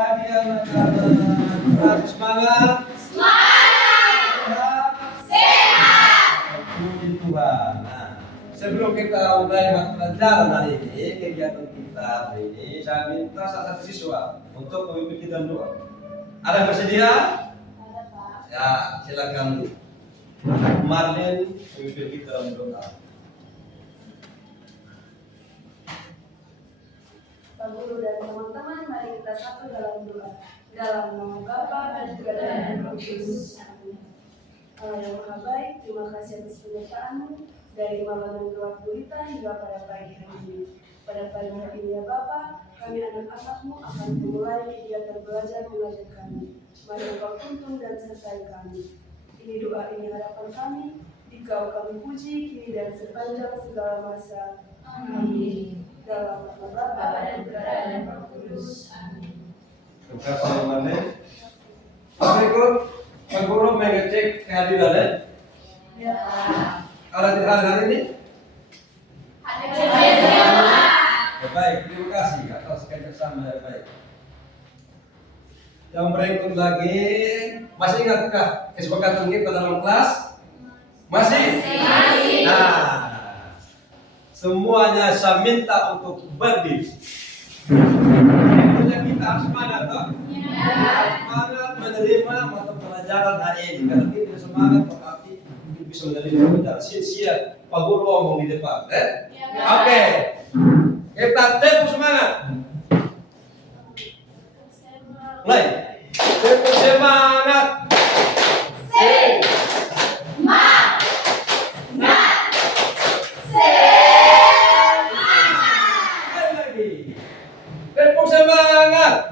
pagi anak-anak. Semangat. Sehat. Puji Tuhan. Nah, sebelum kita mulai pelajaran hari ini, kegiatan kita hari ini, saya minta salah satu siswa untuk memimpin kita berdoa. Ada yang bersedia? Ada, Pak. Ya, silakan. Marlin memimpin kita berdoa. Pak Guru dan teman-teman, mari kita satu dalam doa. Dalam nama Bapa dan juga dalam Roh Kudus. Amin. Allah yang Maha Baik, terima kasih atas penyertaan-Mu dari malam dan gelap gulita hingga pada pagi hari ini. Pada pagi hari ini ya Bapa, kami anak-anak-Mu akan memulai kegiatan belajar mengajar kami. Mari Engkau tuntun dan sertai kami. Ini doa, ini harapan kami. Dikau kami puji kini dan sepanjang segala masa. Amin. Dalam nama Bapa dan Putra dan Roh Kudus. Amin. Terima kasih Marlin. Berikut Pak Guru mengecek kehadiran. Ya, Pak. Ada di hari ini? Ya, baik, terima kasih atas kerjasama yang baik. Yang berikut lagi, masih ingatkah kesepakatan kita dalam kelas? Masih? Nah, semuanya saya minta untuk berdiri. Kita harus semangat, toh? Semangat menerima mata pelajaran hari ini. Kalau kita semangat, berarti kita bisa menerima pelajaran. Siap-siap, Pak Guru ngomong di depan. Oke. Kita tempo semangat. Mulai. Tempo semangat. Sekali lagi. Tempo semangat.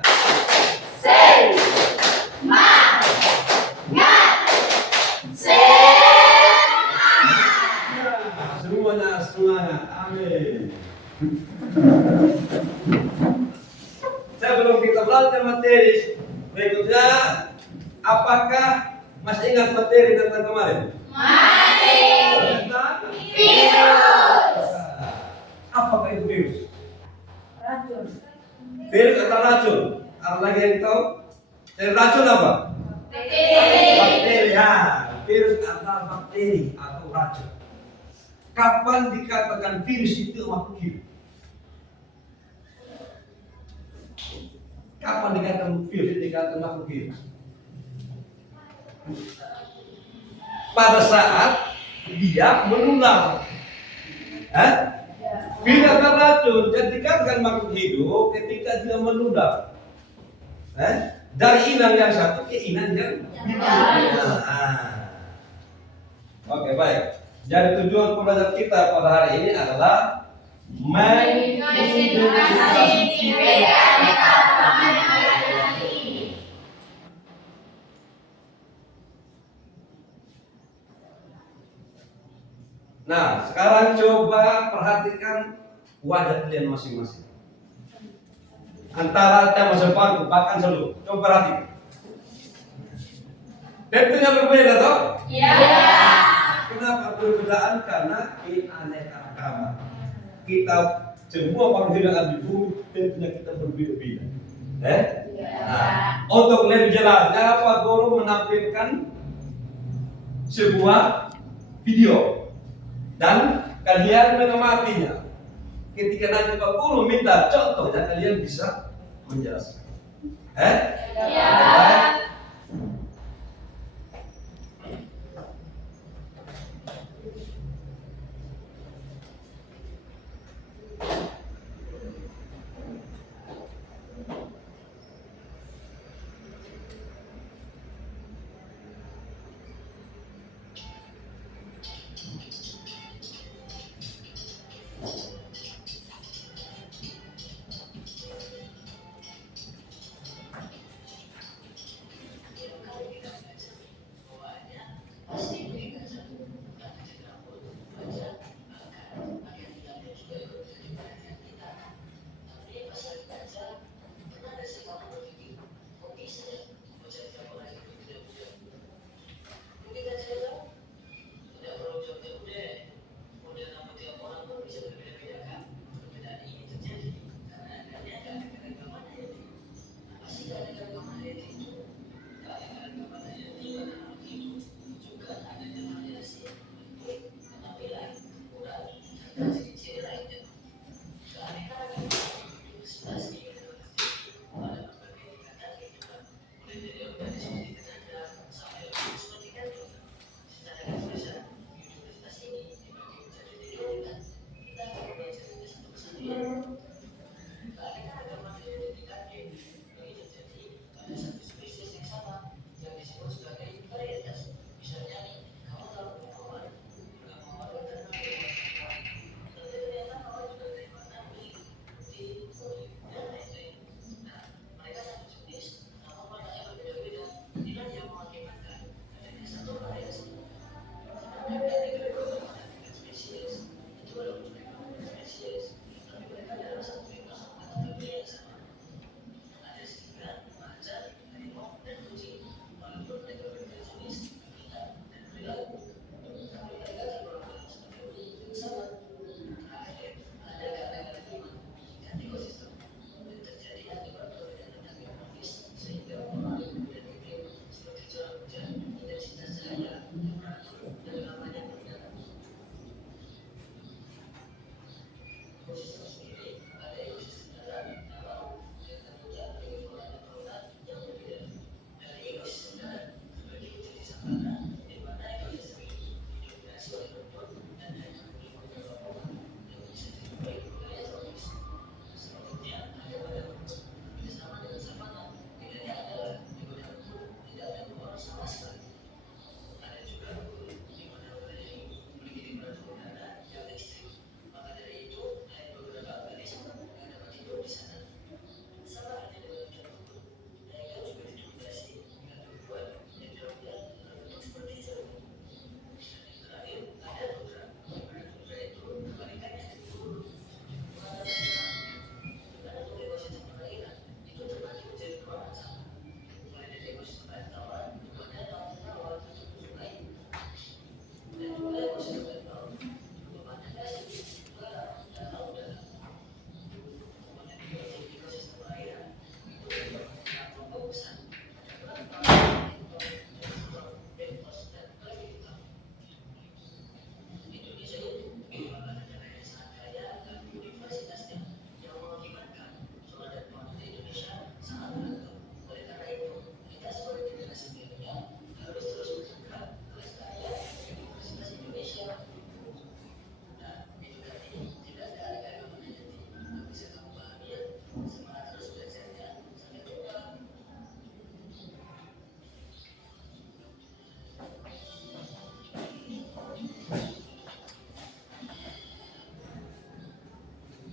Semuanya semangat. Amin. Sebelum kita belajar materi berikutnya, apakah masih ingat materi tentang kemarin? Tentang virus. Apakah itu virus? Racun. Virus atau racun? Ada lagi yang tahu? Dan racun apa? Bakteri. Ya, virus adalah bakteri atau racun. Kapan dikatakan virus itu makhluk hidup? Kapan dikatakan virus itu dikatakan makhluk hidup? Pada saat dia menular. Virus atau racun jadi dikatakan makhluk hidup ketika dia menular. Dari inang yang satu ke inang yang lain. Oke, baik. Jadi tujuan pembelajaran kita pada hari ini adalah mengidentifikasi Nah, sekarang coba perhatikan wajah kalian masing-masing. Antara tema sepatu, bahkan seluruh. Coba perhatikan. Tentunya berbeda, toh? Ya. Kenapa perbedaan? Karena keanekaragaman. Kita semua manusia yang ada di bumi tentunya kita berbeda-beda. Nah, untuk lebih jelasnya, Pak Guru menampilkan sebuah video dan kalian mengamatinya. Ketika nanti Pak Guru minta contohnya, kalian bisa menjelaskan. Ya.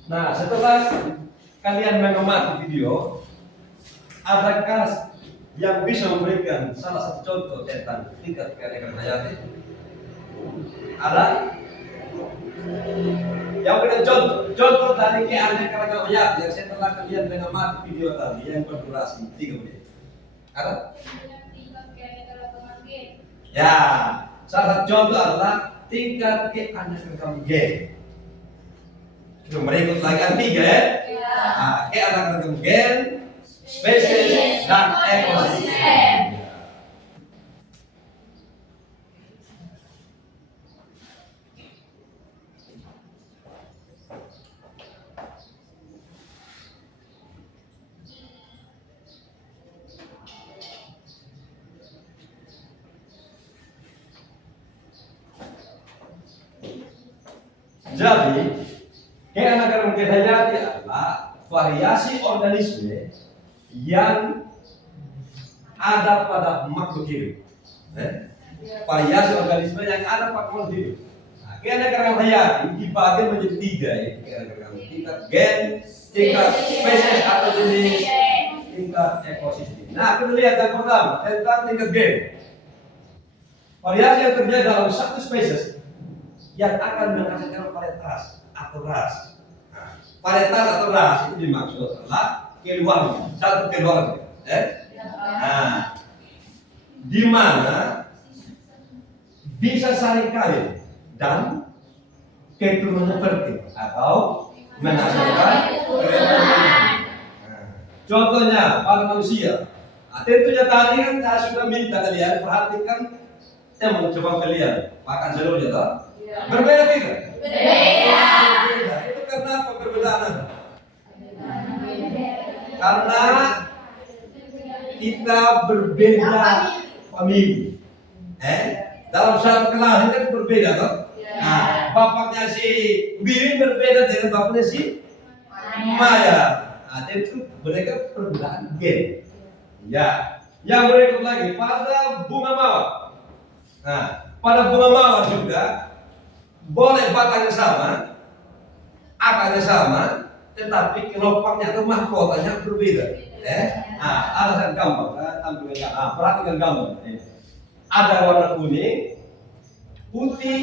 Nah, setelah kalian mengamati video, adakah yang bisa memberikan salah satu contoh tentang tingkat keanekaragaman hayati? Ada? Yang berikan contoh dari keanekaragaman hayati yang setelah kalian mengamati video tadi yang berdurasi 3 menit. Ada? Ya, salah satu contoh adalah tingkat keanekaragaman gen. Berikut lagi ada 3 ya. Keanekaragaman gen, spesies, dan ekosistem. Jadi, keanekaragaman hayati adalah variasi organisme yang ada pada makhluk hidup. Variasi organisme yang ada pada makhluk hidup. Nah, keanekaragaman hayati dibagi menjadi 3 yaitu keanekaragaman tingkat gen, tingkat spesies atau jenis, tingkat ekosistem. Nah, kita lihat yang pertama tentang tingkat gen. Variasi yang terjadi dalam satu spesies yang akan menghasilkan varietas atau ras. Nah, varietas atau ras itu dimaksud adalah keluarga, satu keluarga. Nah, di mana bisa saling kawin dan keturunan fertil atau menghasilkan keturunan. Contohnya pada manusia. Nah, tentunya tadi kan saya sudah minta kalian perhatikan teman coba kalian makan seluruhnya toh. Berbeda tidak? Berbeda. Itu karena apa perbedaan? Karena kita berbeda famili. Dalam satu kelahiran kan berbeda toh. Nah, bapaknya si Bibi berbeda dengan bapaknya si Maya. Nah, itu mereka perbedaan gen. Ya, yang berikut lagi pada bunga mawar. Nah, pada bunga mawar juga boleh batangnya sama, akarnya sama, tetapi kelompoknya atau mahkotanya berbeda. Nah, alasan gambar, tampilkan. Perhatikan gambar. Ada warna kuning, putih,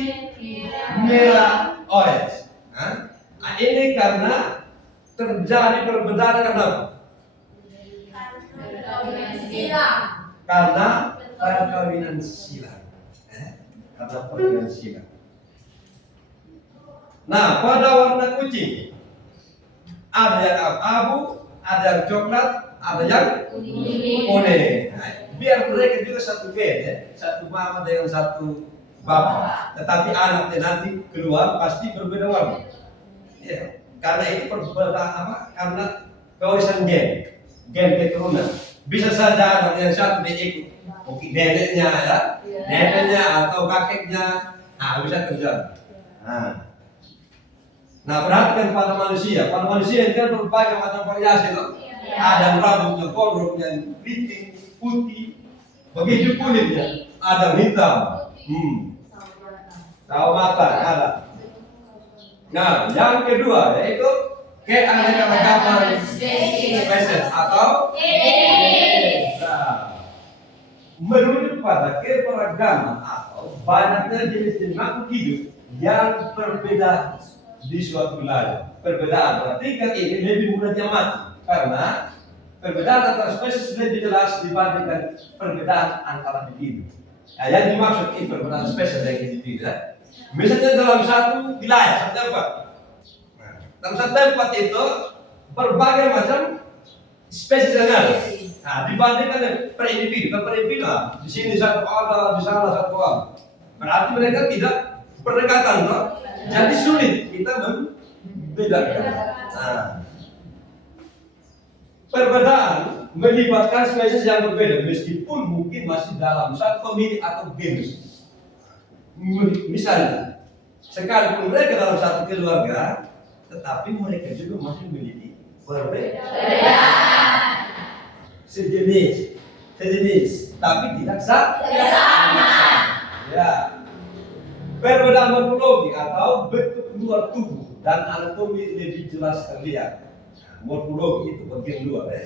merah, orange. Nah, ini karena terjadi perbedaan karena apa? Karena perkawinan silang. Karena perkawinan silang. Nah, pada warna kucing ada yang abu, ada yang coklat, ada yang kuning. Nah, biar mereka juga satu gen ya, satu mama dengan satu bapak. Tetapi anaknya nanti keluar pasti berbeda warna. Ya, karena ini perbedaan apa? Karena kewarisan gen keturunan. Bisa saja anak yang satu dia ikut mungkin neneknya ya, neneknya atau kakeknya, nah bisa terjadi. Nah, perhatikan pada manusia. Pada manusia itu kan berbagai macam variasi loh. Ada rambutnya gondrong yang keriting, putih, begitu kulitnya, ada hitam, tahu mata ada. Nah, yang kedua yaitu keanekaragaman spesies atau merujuk pada keberagaman atau banyaknya jenis-jenis makhluk hidup yang berbeda di suatu wilayah. Perbedaan pada tingkat ini lebih mudah diamati karena perbedaan antara spesies lebih jelas dibandingkan perbedaan antara individu. Nah, yang dimaksud ini perbedaan spesies dan individu. Misalnya dalam satu wilayah, satu tempat. Nah, dalam satu tempat itu berbagai macam spesies yang ada. Nah, dibandingkan per individu, di sini satu ada, di sana satu ada. Berarti mereka tidak berdekatan, toh? Jadi sulit kita membedakan. Nah, perbedaan melibatkan spesies yang berbeda meskipun mungkin masih dalam satu famili atau genus. Misalnya, sekalipun mereka dalam satu keluarga, tetapi mereka juga masih memiliki perbedaan. Sejenis, tapi tidak sama. Ya. Perbedaan morfologi atau bentuk luar tubuh dan anatomi lebih jelas terlihat. Morfologi itu bagian luar ya.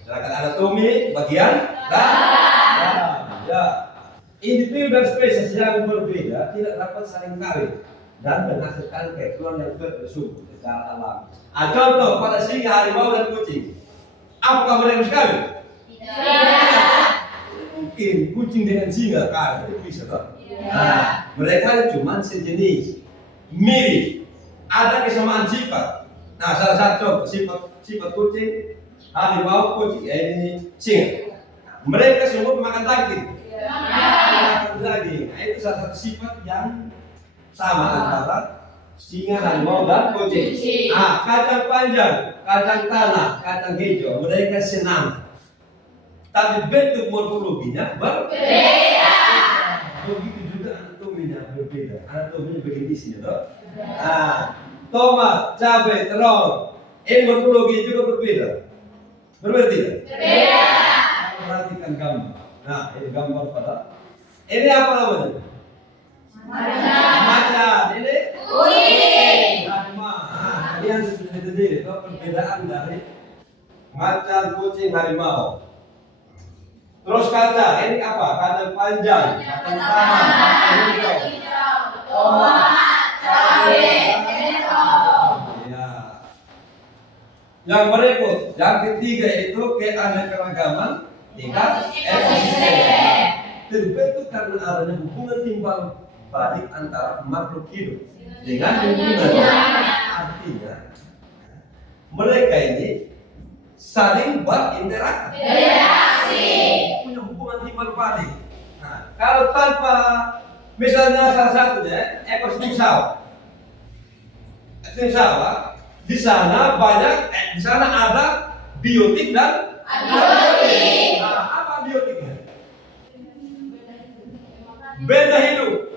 Sedangkan anatomi bagian dalam. Ya. Individu dan spesies yang berbeda tidak dapat saling kawin dan menghasilkan keturunan yang bersumber secara alami. Contoh pada singa, harimau dan kucing. Apakah mereka bisa kawin? Tidak. Mungkin kucing dengan singa kawin itu bisa toh? Nah, mereka cuma sejenis, mirip, ada kesamaan sifat. Nah, salah satu sifat kucing, harimau, kucing, ini singa. Mereka semua makan daging. Makan daging. Nah, itu salah satu sifat yang sama antara singa, harimau, dan kucing. Ah, kacang panjang, kacang tanah, kacang hijau, mereka senang. Tapi bentuk morfologinya berbeda. Begitu juga anatominya berbeda. Anatominya begini sini, toh. Ah, tomat, cabai, terong, morfologi juga berbeda. Berbeda tidak? Berbeda. Perhatikan gambar. Nah, ini gambar pada. Ini apa namanya? Macan. Ini kucing. Nah, kalian sudah sendiri tahu perbedaan dari macan, kucing, harimau. Terus kacang, ini apa? Kacang panjang, kacang tanah, kacang hijau, tomat, cabai, terong. Ya. Yang berikut, yang ketiga itu keanekaragaman tingkat ekosistem. Terbentuk karena adanya hubungan timbal balik antara makhluk hidup dengan lingkungan. Artinya mereka ini saling berinteraksi, punya hubungan timbal balik. Nah, kalau tanpa misalnya salah satunya ekosistem sawah, di sana banyak, di sana ada biotik dan abiotik. Nah, apa biotiknya? Benda hidup,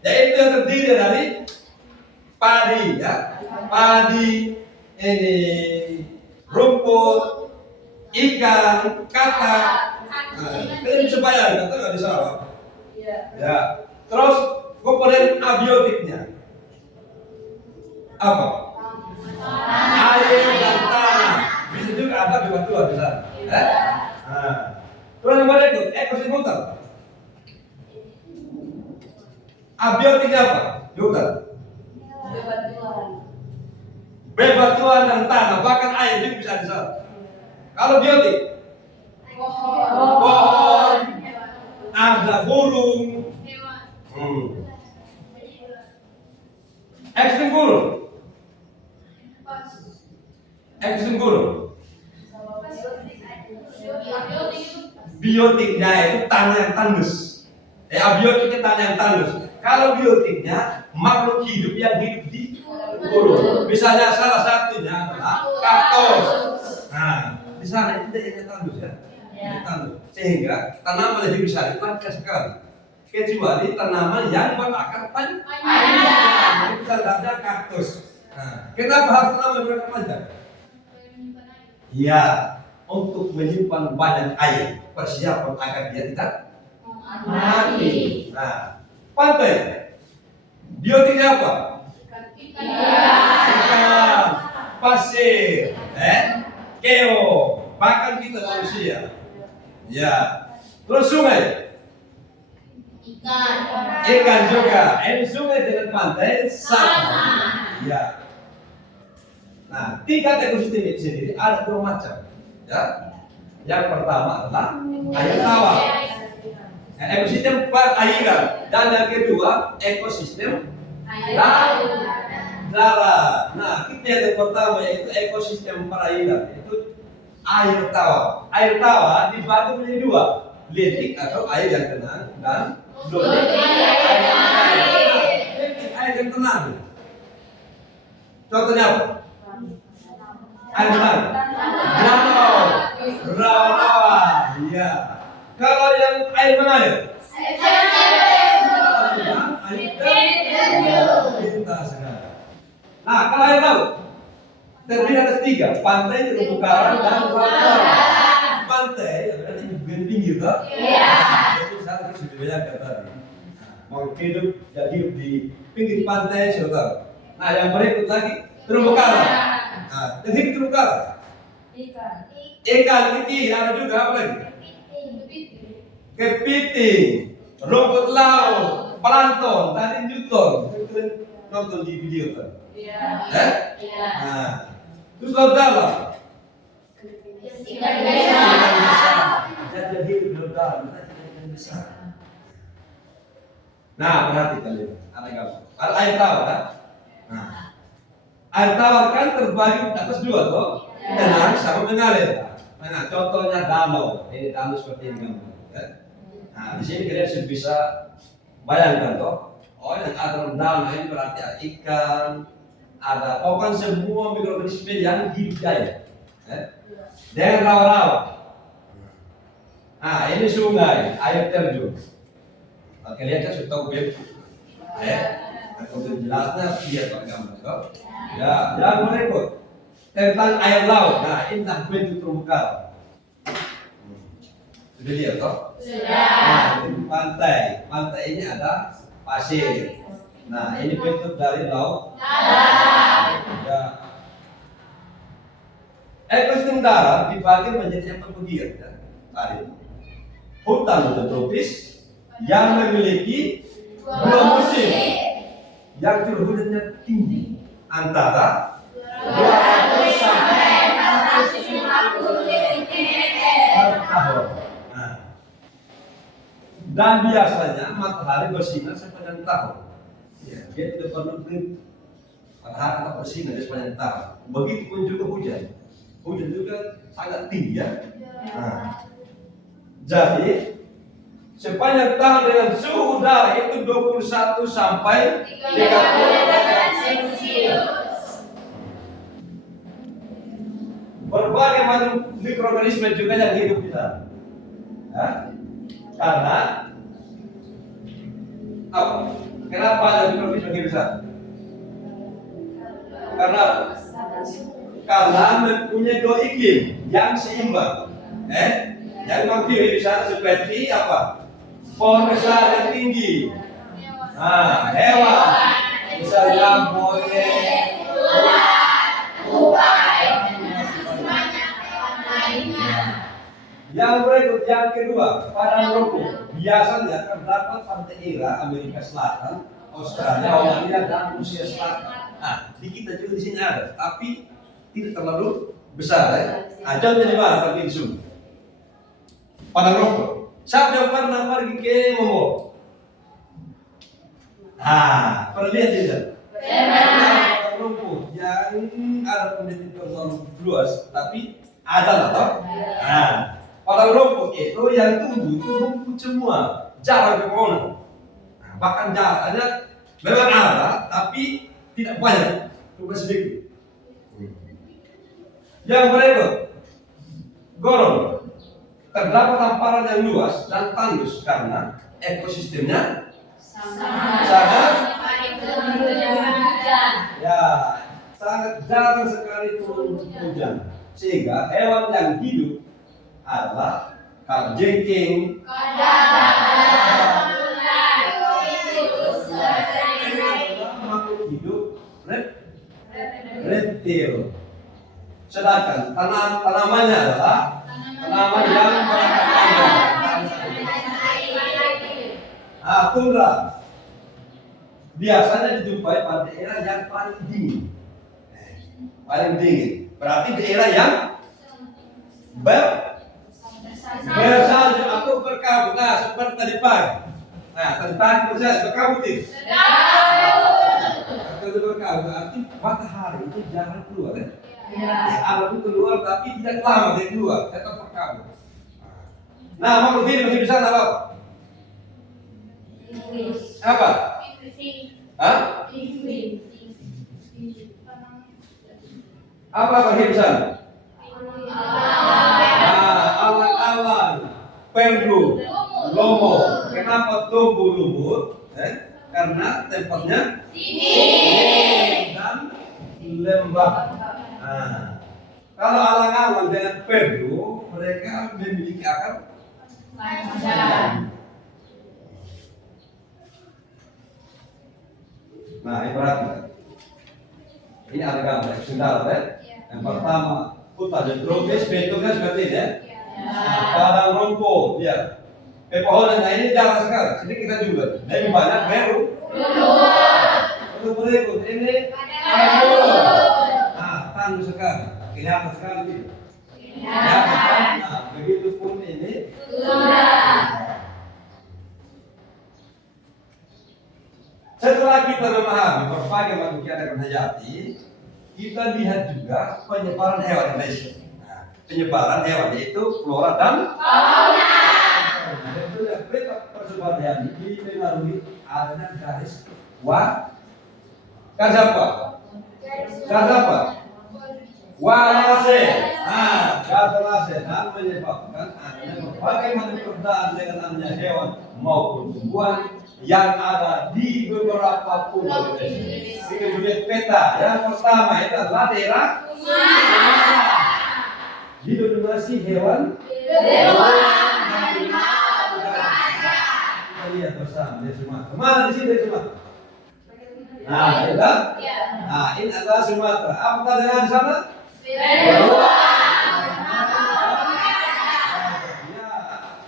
yaitu yang terdiri dari padi, ya, padi, ini rumput, ikan, katak. Kalian bisa bayangkan, kata nggak di sawah? Ya. Terus komponen abiotiknya apa? Air dan tanah. Bisa juga ada bebatuan di sana. Nah. Terus yang berikut, ekosistem hutan. Abiotiknya apa? Di hutan. Bebatuan dan tanah, bahkan air juga bisa di sana. Kalau biotik, pohon, ada burung, ekosistem gurun. Ekosistem gurun. Biotiknya itu tanah yang tandus. Abiotiknya tanah yang tandus. Kalau biotiknya makhluk hidup yang hidup di gurun. Misalnya salah satunya adalah kaktus. Nah, di sana itu tidak tandus ya. Tandus. Sehingga tanaman lebih bisa dipakai sekali. Kecuali tanaman yang berakar panjang. Misalnya ada kaktus. Nah, kenapa harus tanaman berakar panjang? Ya, untuk menyimpan banyak air, persiapan agar dia tidak mati. Nah, pantai, biotiknya apa? Ikan, pasir, keo, bahkan kita manusia. Ya, terus sungai, ikan juga. Sungai dengan pantai sama. Ya. Nah, tingkat ekosistem itu sendiri ada dua macam. Ya. Yang pertama adalah air tawar. Ekosistem perairan, dan yang kedua ekosistem darat. Nah, kita yang pertama yaitu ekosistem perairan, itu air tawar. Air tawar dibagi menjadi dua, litik atau air yang tenang dan dolitik air yang tenang. Contohnya apa? Air tenang, danau, rawa-rawa. Iya. Kalau yang air mengalir, pintar sekali. Nah, kalau air laut terdiri atas tiga, pantai, terumbu karang, dan laut. Pantai berarti di pinggir, toh? Iya. Itu saya sudah bayangkan tadi. Mau hidup di pinggir pantai, sudah tahu. Nah, yang berikut lagi terumbu karang. Nah, yang ini terumbu karang. Ikan, kiki, ada juga apa lagi? Kepiting, rumput laut, plankton, tadi Newton. Kalian nonton di video kan? Iya. Nah, terus laut dalam. Jadi hidup di laut dalam, kita tidak ikan besar. Nah, perhatikan ini, ada air tawar kan? Nah, air tawar kan terbagi atas dua toh, tenang sama mengalir. Nah, contohnya danau, ini danau seperti ini gambar. Ya. Nah, di sini kalian bisa bayangkan toh, oh yang ada dalam danau ini berarti ada ikan, ada pokoknya semua mikroorganisme yang hidup di air. Ya. Dengan rawa-rawa. Nah, ini sungai, air terjun. Oke, lihat kan sudah tahu bentuk. Ya. Untuk jelasnya lihat pakai gambar toh. Ya, yang berikut tentang air laut. Nah, ini tentang bentuk terumbu karang. Sudah lihat toh? Sudah. Nah, ini pantai. Pantai ini ada pasir. Nah, ini bentuk dari laut. Ya. Ekosistem darat dibagi menjadi 4 bagian. Ya. Tadi hutan tropis yang memiliki 2 musim yang curah hujannya tinggi antara 200 sampai 450 per tahun. Nah, dan biasanya matahari bersinar sepanjang tahun. Ya, dia tidak perlu matahari tetap bersinar di sepanjang tahun. Begitupun juga hujan. Hujan juga sangat tinggi ya. Nah, jadi sepanjang tahun dengan suhu udara itu 21 sampai 30 derajat Celcius. Berbagai macam mikroorganisme juga yang hidup di sana. Ya? Karena apa? Kenapa ada mikroorganisme yang hidup di sana? Karena mempunyai 2 iklim yang seimbang. Yang mampu hidup di sana seperti apa? Pohon besar yang tinggi. Nah, hewan. Misalnya monyet, tupai, yang berikut yang kedua, padang rumput. Biasanya terdapat pada daerah Amerika Selatan, Australia, Australia dan Rusia Selatan. Nah, di kita juga di sini ada, tapi tidak terlalu besar ya. Nah, contohnya di mana? Pergi di sini. Padang rumput. Siapa yang pernah pergi ke Momo? Ah, pernah lihat tidak? Padang rumput yang ada penelitian terlalu luas, tapi ada lah toh. Nah, padang rumput itu yang tumbuh itu rumput semua, jarang keponan. Nah, bahkan jaraknya memang ada, tapi tidak banyak, cuma sedikit. Yang berikut, gorong. Terdapat hamparan yang luas dan tandus karena ekosistemnya sangat ya sangat jarang sekali turun hujan, sehingga hewan yang hidup adalah kalajengking, makhluk hidup reptil. Sedangkan tanamannya adalah tanaman yang berakar panjang. Tundra biasanya dijumpai pada daerah yang paling dingin. Paling dingin. Berarti daerah yang bersalju atau berkabut. Nah, seperti tadi pagi. Nah, tadi pagi berkabut itu. Kalau berkabut berarti matahari itu jarang keluar ya. Alam itu keluar tapi tidak lama dia keluar, tetap berkabut. Nah, makhluk hidup di sana apa? Apa? Hah? Apa hidup di sana? Alang-alang, perdu, lomo. Kenapa tumbuh lumut? Karena tempatnya dingin dan lembab. Nah, kalau alang-alang dengan perdu, mereka memiliki akar panjang. Nah, ini perhatikan. Ini ada gambar sendal ya. Yang pertama hutan dan tropis bentuknya seperti ini ya. Padang rumput ya. Pepohonan ini jarang sekali. Sini kita juga lebih banyak baru. Untuk berikut ini tandus sekali, kelihatan sekali gitu. Nah, begitu pun ini setelah kita memahami berbagai macam keadaan hayati, kita lihat juga penyebaran hewan Indonesia. Nah, penyebaran hewan itu flora dan fauna. Dan peta persebaran hewan ini dipengaruhi adanya garis garis apa? Garis apa? Walase. Garis walase dan menyebabkan adanya berbagai macam perbedaan dengan adanya hewan maupun tumbuhan yang ada di beberapa pulau Indonesia. Kita lihat peta. Yang pertama itu adalah daerah Sumatera. Didominasi hewan. Kita lihat bersama di Sumatera. Mana di sini Sumatera? Nah, ini adalah Sumatera. Apa daerah di sana?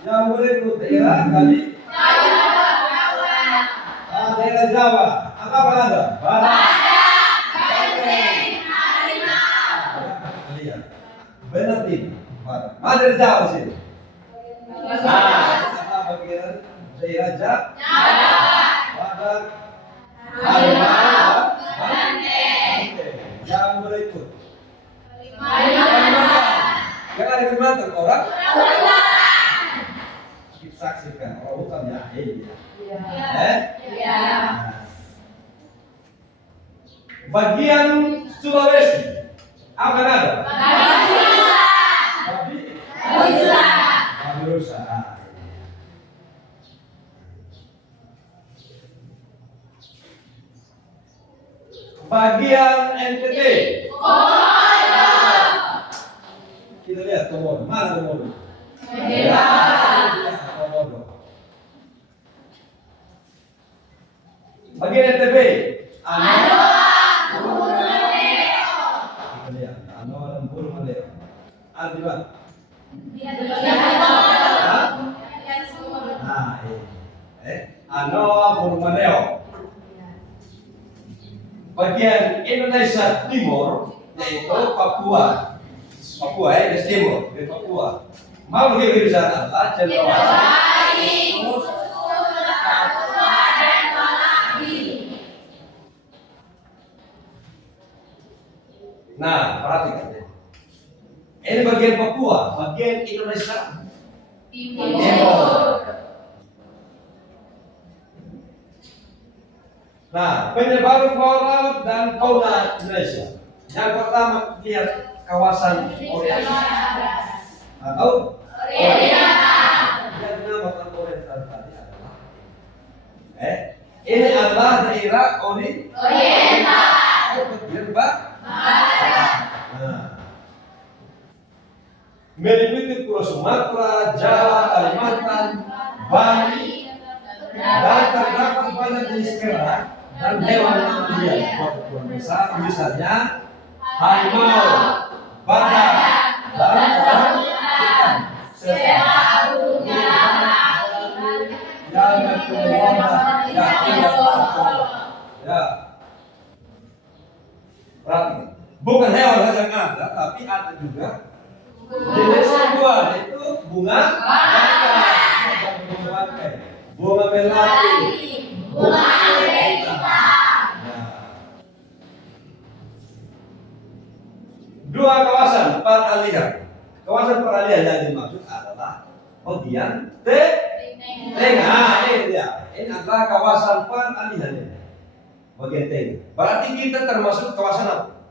Yang berikut daerah kali. Daerah Jawa. Apa ada? Lihat. Benar tidak? Mana dari Jawa sini? Apa bagian daerah Jawa? Yang berikut. Yang ada di Kalimantan orang. Kita saksikan orang hutan ya. Bagian Sulawesi apa ada? Babi rusa. Bagian NTT. Kita lihat Komodo. Mana Komodo? Komodo. Bagian NTB. Kita lihat Anoa dan Burmaleo. Ada di mana? Anoa Burmaleo. Bagian Indonesia Timur yaitu Papua. Papua ya, Timur di Papua. Mau di sana adalah Cendrawasih. Nah, perhatikan ya. Ini bagian Papua, bagian Indonesia Timur. Nah, penyebaran flora dan fauna Indonesia. Yang pertama lihat kawasan Oriental atau Oriental. Yang dinamakan Oriental tadi adalah ini adalah daerah Oriental. Bagian barat. Meliputi Pulau Sumatera, Jawa, Kalimantan, Bali, dan terdapat banyak jenis kera dan hewan yang liar besar, misalnya harimau, badak, dan ikan, serta burung yang berwarna yang tidak ya. Perhatikan, bukan hewan saja yang ada, tapi ada juga jenis kedua, yaitu bunga bangkai, bunga melati, bunga arabica. Dua kawasan peralihan. Kawasan peralihan yang dimaksud adalah bagian tengah. Ini dia. Ini adalah kawasan peralihan ini. Bagian tengah. Berarti kita termasuk kawasan apa?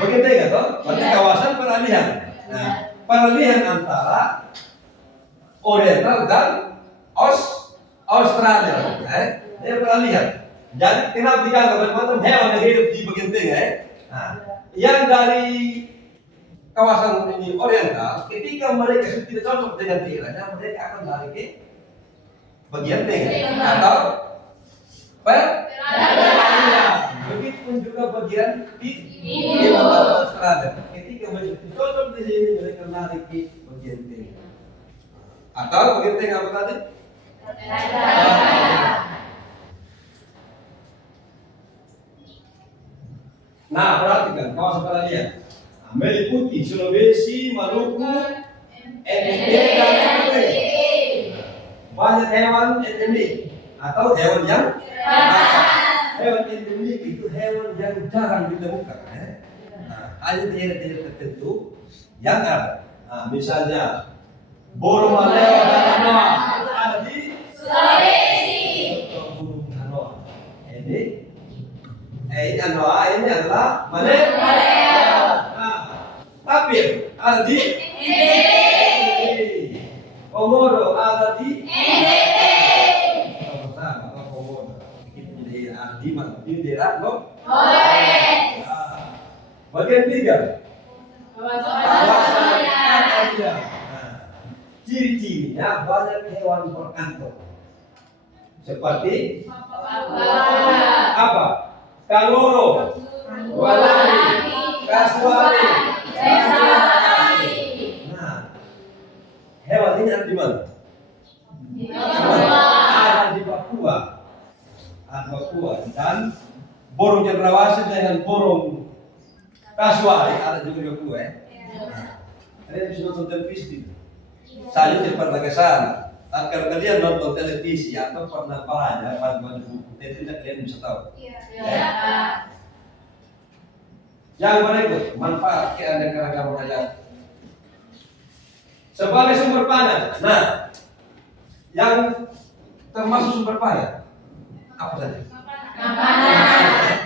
Bagian tengah toh? Berarti kawasan peralihan. Nah, peralihan antara Oriental dan Australia. Ini peralihan. Jadi kenapa dikatakan macam-macam hewan yang hidup di bagian tengah? Nah, yang dari kawasan ini Oriental, ketika mereka sudah tidak cocok dengan daerahnya, mereka akan lari ke bagian tengah atau peralihan. Begitupun juga bagian di mata strada. Ketika mereka cocok di sini, mereka lari ke bagian tengah. Atau bagian tengah apa tadi? Nah, perhatikan, kawasan peralihan. Meliputi Sulawesi, Maluku, NTB, dan NTB. Banyak hewan endemik atau hewan yang hewan endemik itu hewan yang jarang ditemukan. Nah, hanya di daerah-daerah tertentu yang ada. Nah, misalnya burung maleo dan anoa itu ada di Sulawesi. Burung anoa ini anoa ini adalah maleo. Nah, tapi ada di Komodo ada di sama atau Komodo. Itu di mana? Di daerah bagian 3. Ciri-cirinya banyak hewan berkantor. Seperti apa? Kanguru, walari, kasuari. Hewan ini ada di mana? Ada di Papua. Ada Papua dan burung cendrawasih dengan burung kasuari ada juga di Papua. Kalian bisa nonton televisi. Saya tidak pernah ke sana. Tapi kalau kalian nonton televisi atau pernah belajar pada buku, tidak kalian bisa tahu. Yang berikut manfaat keanekaragaman hayati. Sebagai sumber pangan. Nah, yang termasuk sumber pangan apa saja?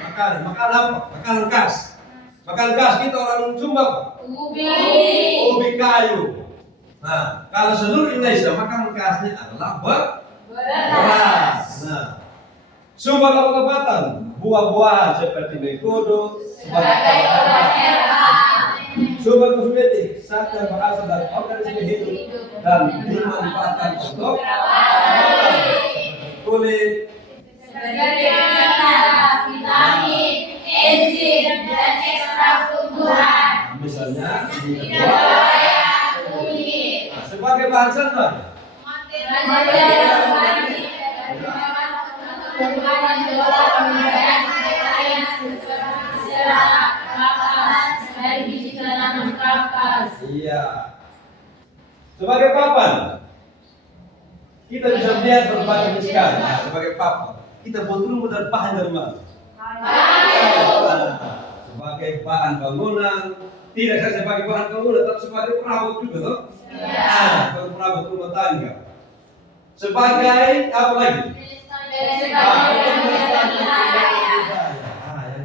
Makanan apa? Makanan khas. Makanan khas kita orang Sumba. Ubi kayu. Nah, kalau seluruh Indonesia makanan khasnya adalah beras. Nah, sumber obat-obatan, buah-buahan seperti mengkudu, sebagai obat sumber kosmetik, zat yang berasal dari organisme hidup dan dimanfaatkan untuk kulit, vitamin, enzim, dan ekstrak tumbuhan. Misalnya di kulit. Sebagai bahan santan. Iya. Sebagai papan, kita bisa melihat berbagai sekali. Nah, sebagai papan, kita betul modal bahan dari mana? Sebagai bahan bangunan, tidak saja sebagai bahan bangunan, tapi sebagai perabot juga, toh? Nah, perabot rumah tangga. Sebagai apa lagi? Yang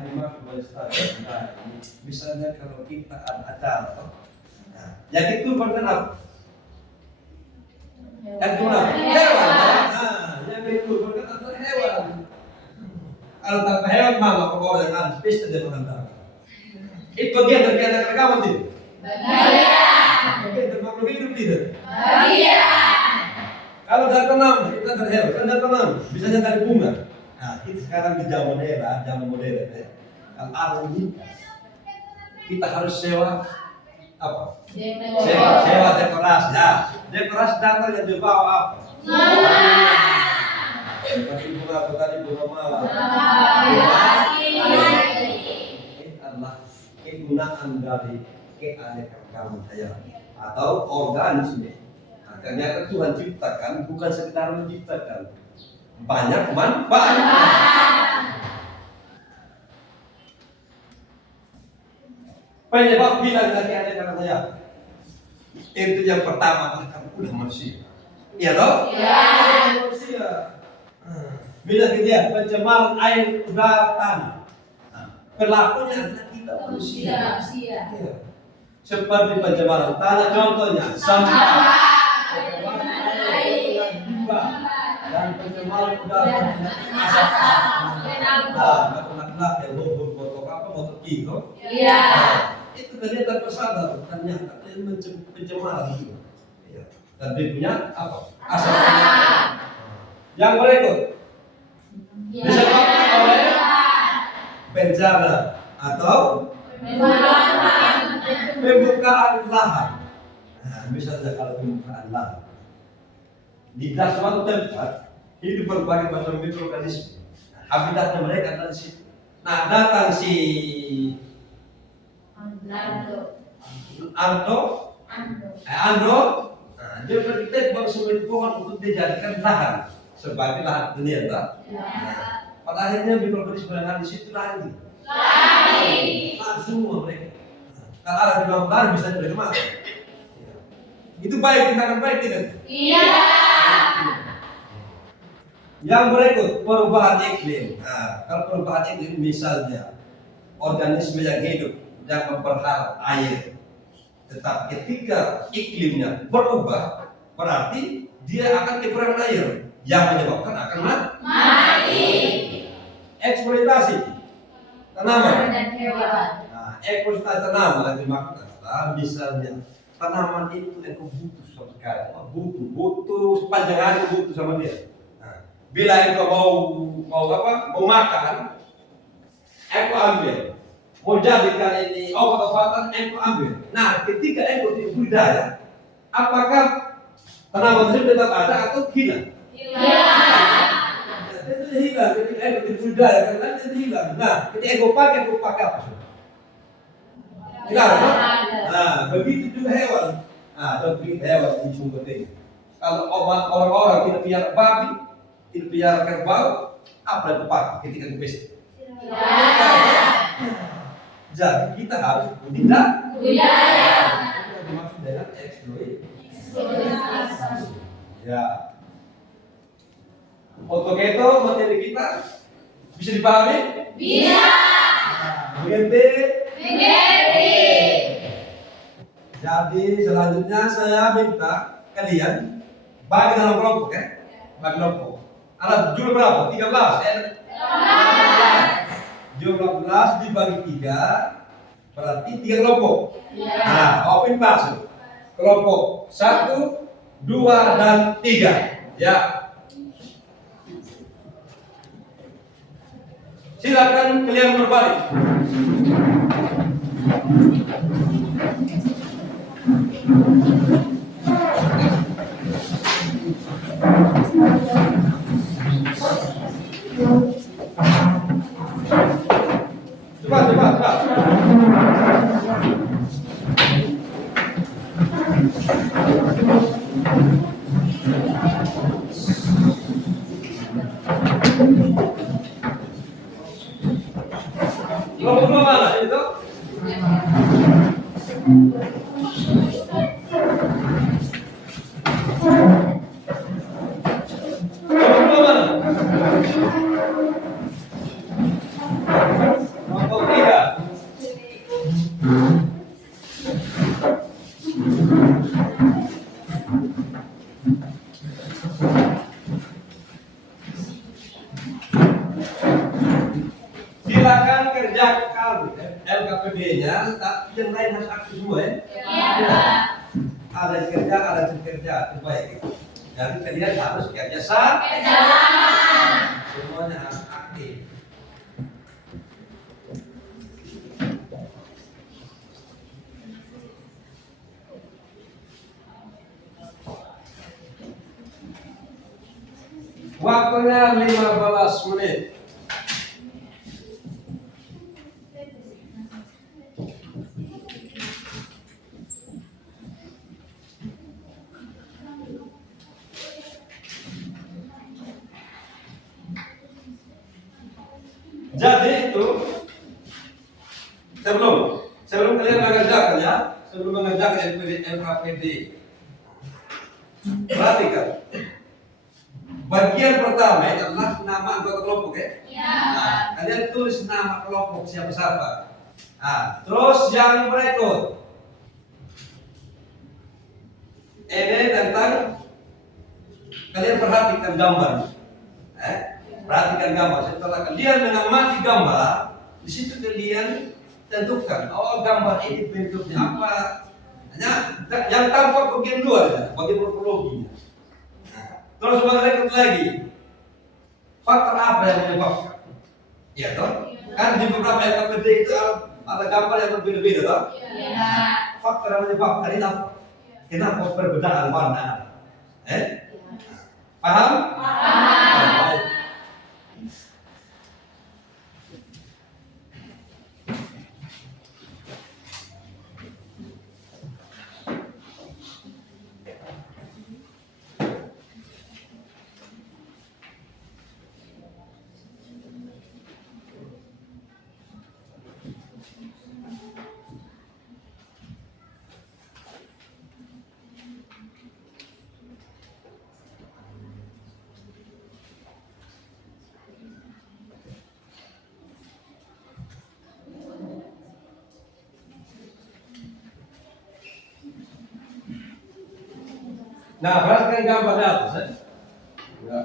dimaksud melestarikan budaya. Misalnya kalau kita ada acara, toh? Yang itu bukan apa? Yang itu apa? Hewan. Yang itu bukan adalah hewan. Kalau tanpa hewan mana pokoknya dengan pesta dan menantang. Itu bagian dari keanekaragaman tidak? Bagian dari makhluk hidup tidak? Kalau dari tanam, itu dari hewan. Kalau dari tanam, misalnya dari bunga. Nah, itu sekarang di zaman era, zaman modern. Kalau ada ini, kita harus sewa apa? Sewa dekorasi. Nah, dekorasi datang yang dibawa apa? Seperti bunga apa tadi, bunga mawar. Ini adalah kegunaan dari keanekaragaman hayati atau organisme. Nah, ternyata Tuhan ciptakan bukan sekedar menciptakan, banyak manfaat. Penyebab bilang dari keanekaragaman hayati itu yang pertama adalah ulah manusia. Iya toh? Iya. Manusia. Bila kita pencemaran air, udara, tanah. Pelakunya adalah kita manusia. Ya. Seperti pencemaran tanah, contohnya sampah, pencemaran air limbah, dan pencemaran udara dengan asap. Nah, yang motor apa, motor kilo. Iya. Itu kelihatan tersadar, ternyata pencemaran itu. Dan dia punya apa? Asap. Yang berikut disebabkan oleh bencana atau pembukaan lahan. Nah, misalnya kalau pembukaan lahan di suatu tempat hidup berbagai macam mikroorganisme. Habitatnya mereka ada di situ. Nah, datang si Andro, nah, dia berarti baru sebagai pohon untuk dijadikan lahan sebagai lahan hunian, tak? Nah, pada akhirnya mikroorganisme yang ada di situ lagi. Semua mereka. Kalau ada di dalam lahan bisa mereka makan. Itu baik, kita akan baik tidak? Iya. Yang berikut perubahan iklim. Nah, kalau perubahan iklim misalnya organisme yang hidup yang memperharap air, tetapi ketika iklimnya berubah, berarti dia akan kekurangan air yang menyebabkan akan mati. Eksploitasi tanaman dan hewan. Nah, eksploitasi tanaman yang dimaksud adalah misalnya tanaman itu engkau butuh sekali, butuh sepanjang hari butuh sama dia. Nah, bila engkau mau makan, engkau ambil. Mau jadikan ini obat-obatan, engkau ambil. Nah, ketika engkau tidak budidaya, apakah tanaman tersebut tetap ada atau hilang? Hilang. Itu hilang. Ketika engkau tidak budidaya, karena itu hilang. Nah, ketika engkau pakai apa? Hilang. Nah, begitu juga hewan. Nah, begitu hewan di sumber ini. Kalau orang-orang tidak piara babi, tidak piara kerbau, apa yang dipakai ketika di pesta? Jadi kita harus budidaya. Itu dimaksud dengan eksploitasi. Ya. Untuk itu materi kita bisa dipahami? Bisa. Mengerti? Jadi selanjutnya saya minta kalian bagi dalam kelompok, ya. Bagi kelompok. Ada jumlah berapa? 13. Jumlah 12 dibagi 3 berarti 3 kelompok. Nah, open masuk. Kelompok 1, 2, dan 3. Ya. Silakan kalian berbalik. Cepat. Kelompok 2 mana itu? Silakan kerjakan LKPD-nya, tapi yang lain harus aktif semua, ya? Iya. Ada yang kerja, itu baik. Jadi kalian harus kerja sama. Semuanya harus aktif. Waktunya 15 menit. Jadi itu sebelum kalian mengerjakan, ya, sebelum mengerjakan LKPD, perhatikan. Bagian pertama adalah nama anggota kelompok, ya. Nah, kalian tulis nama kelompok siapa. Nah, terus yang berikut ini tentang kalian perhatikan gambar. Perhatikan gambar. Setelah kalian mengamati gambar, di situ kalian tentukan, oh gambar ini bentuknya apa. Hanya yang tampak bagian luar, ya, bagian morfologinya. Terus berikut lagi, faktor apa yang menyebabkan? Ya toh? Kan di beberapa ayat KPD itu ada gambar yang berbeda-beda, toh? Faktor yang menyebabkan ini apa? Kenapa perbedaan warna? Paham? Baik. Nah, perhatikan gambar di atas, ya.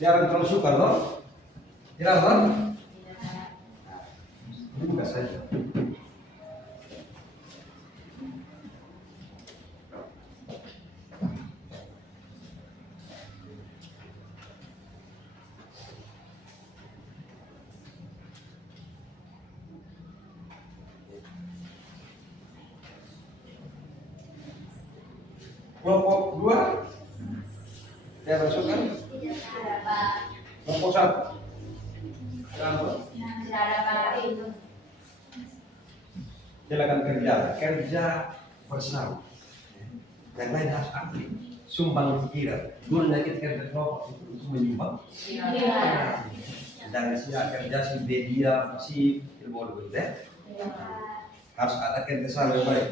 Jangan terlalu suka loh. Tidak loh. Buka saja. Kelompok 2 saya masukkan. Kelompok 1 silakan kerja bersama. Yang lain harus aktif, sumbang pikiran. Gunanya kita kerja kelompok itu untuk menyumbang. Dan siap kerja si media si ilmu dulu deh. Harus ada kerjasama yang baik.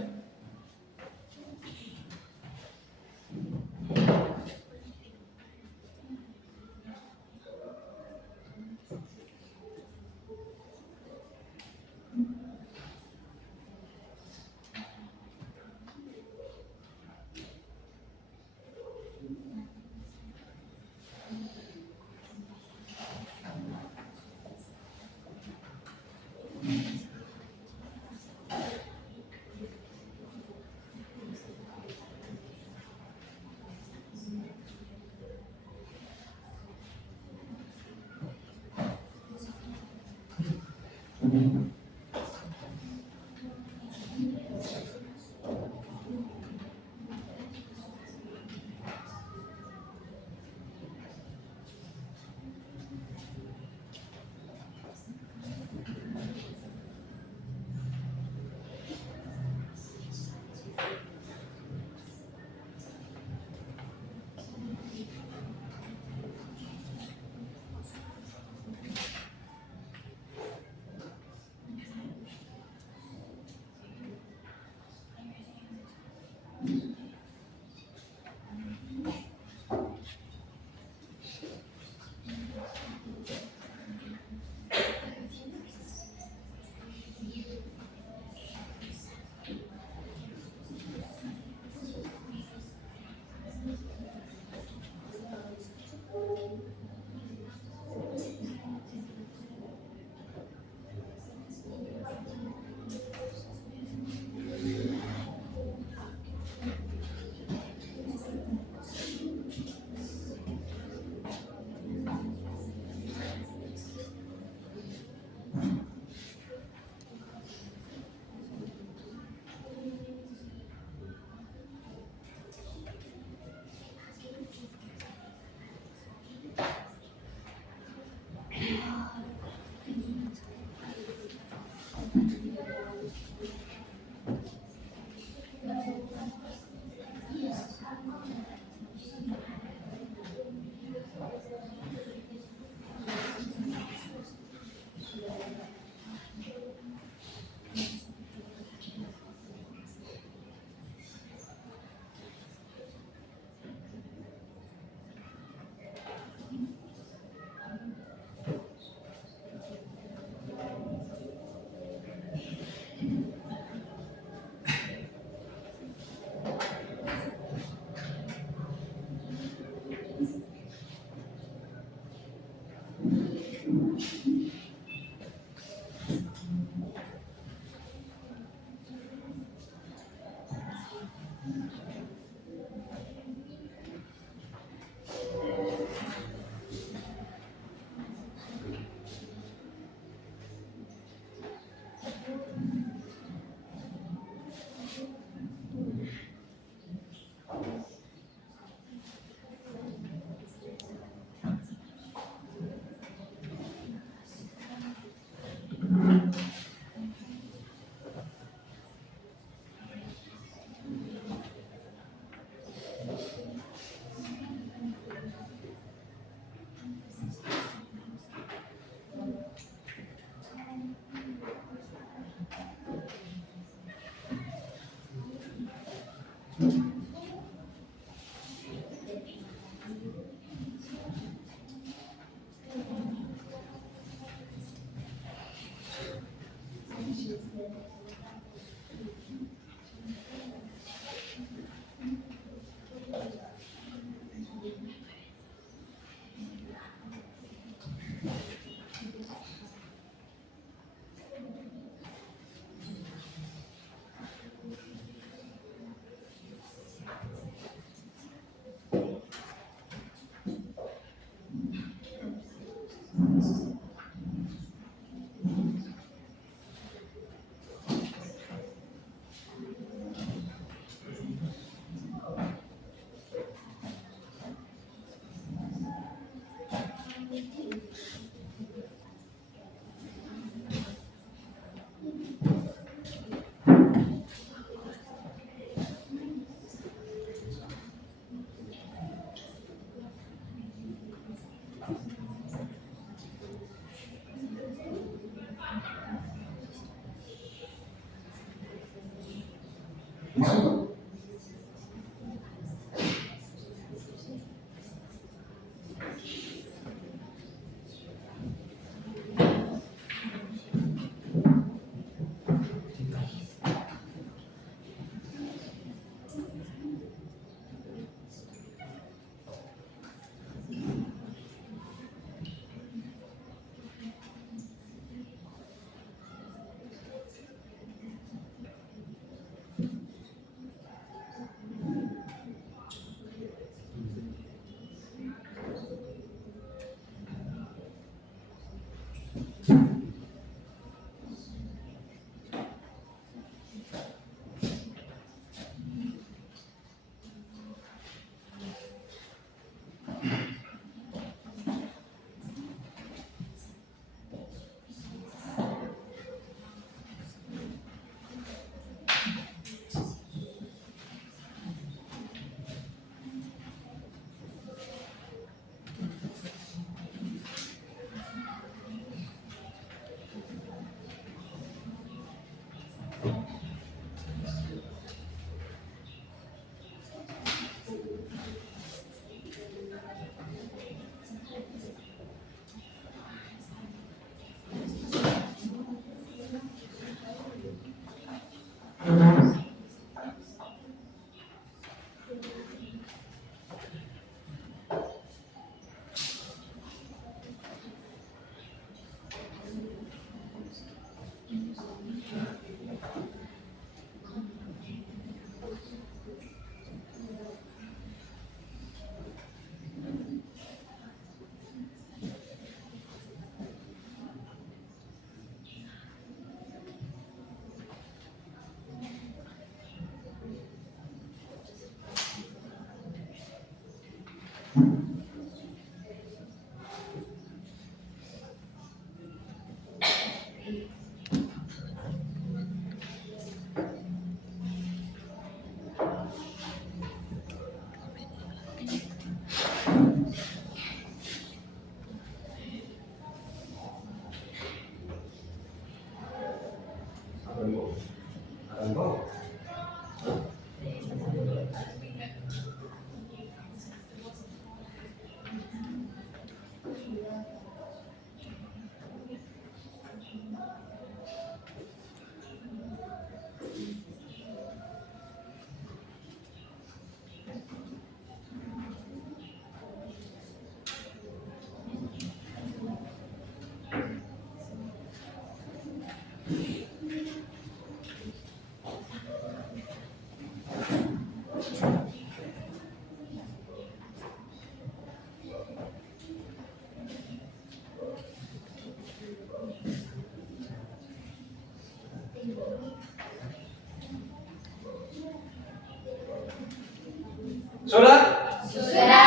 Sudah? Sudah.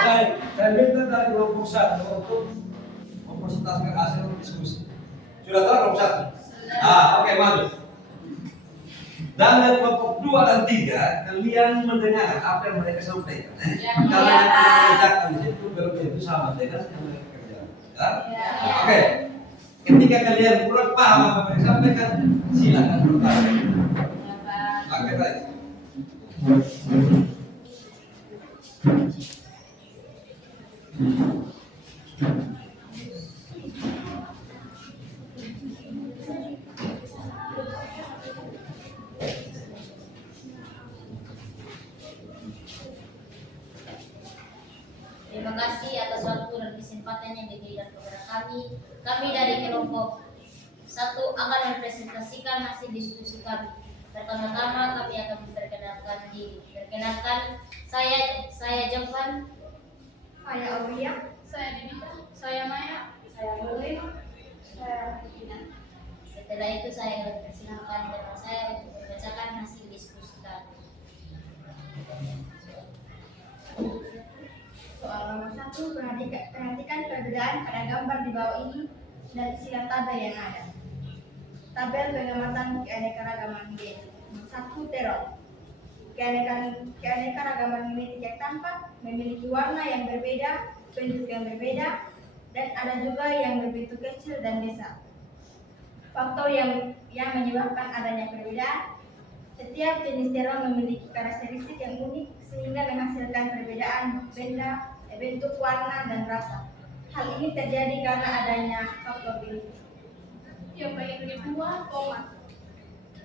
Baik, saya minta dari kelompok 1 untuk mempresentasikan hasil diskusi. Sudah tahu kelompok 1? Oke, maju. Dan dari kelompok 2 dan 3, kalian mendengar apa yang mereka sampaikan. Karena yang mereka kerjakan di situ belum tentu sama dengan yang mereka kerjakan. Ya? Oke. Ketika kalian kurang paham apa yang mereka sampaikan, silakan bertanya. Oke, baik. Terima kasih atas waktu dan kesempatan yang diberikan kepada kami. Kami dari kelompok 1 akan mempresentasikan hasil diskusi kami. Pertama-tama kami akan memperkenalkan diri. Perkenalkan, saya Jovan. Saya Aulia, saya Dibita, saya Maya, Saya Nuril. Saya Ina. Setelah itu saya akan mempersilahkan teman saya untuk membacakan hasil diskusi kami. soal nomor 1, perhatikan perbedaan pada gambar di bawah ini dan istilah tabel yang ada. Tabel pengamatan keanekaragaman gen. 1. Terong. Keanekaragaman genetik yang tampak memiliki warna yang berbeda, bentuk yang berbeda, dan ada juga yang berbentuk kecil dan besar. Faktor yang menyebabkan adanya perbedaan: setiap jenis terong memiliki karakteristik yang unik sehingga menghasilkan perbedaan bentuk, warna, dan rasa. Hal ini terjadi karena adanya faktor genetik. Yang kedua, tomat.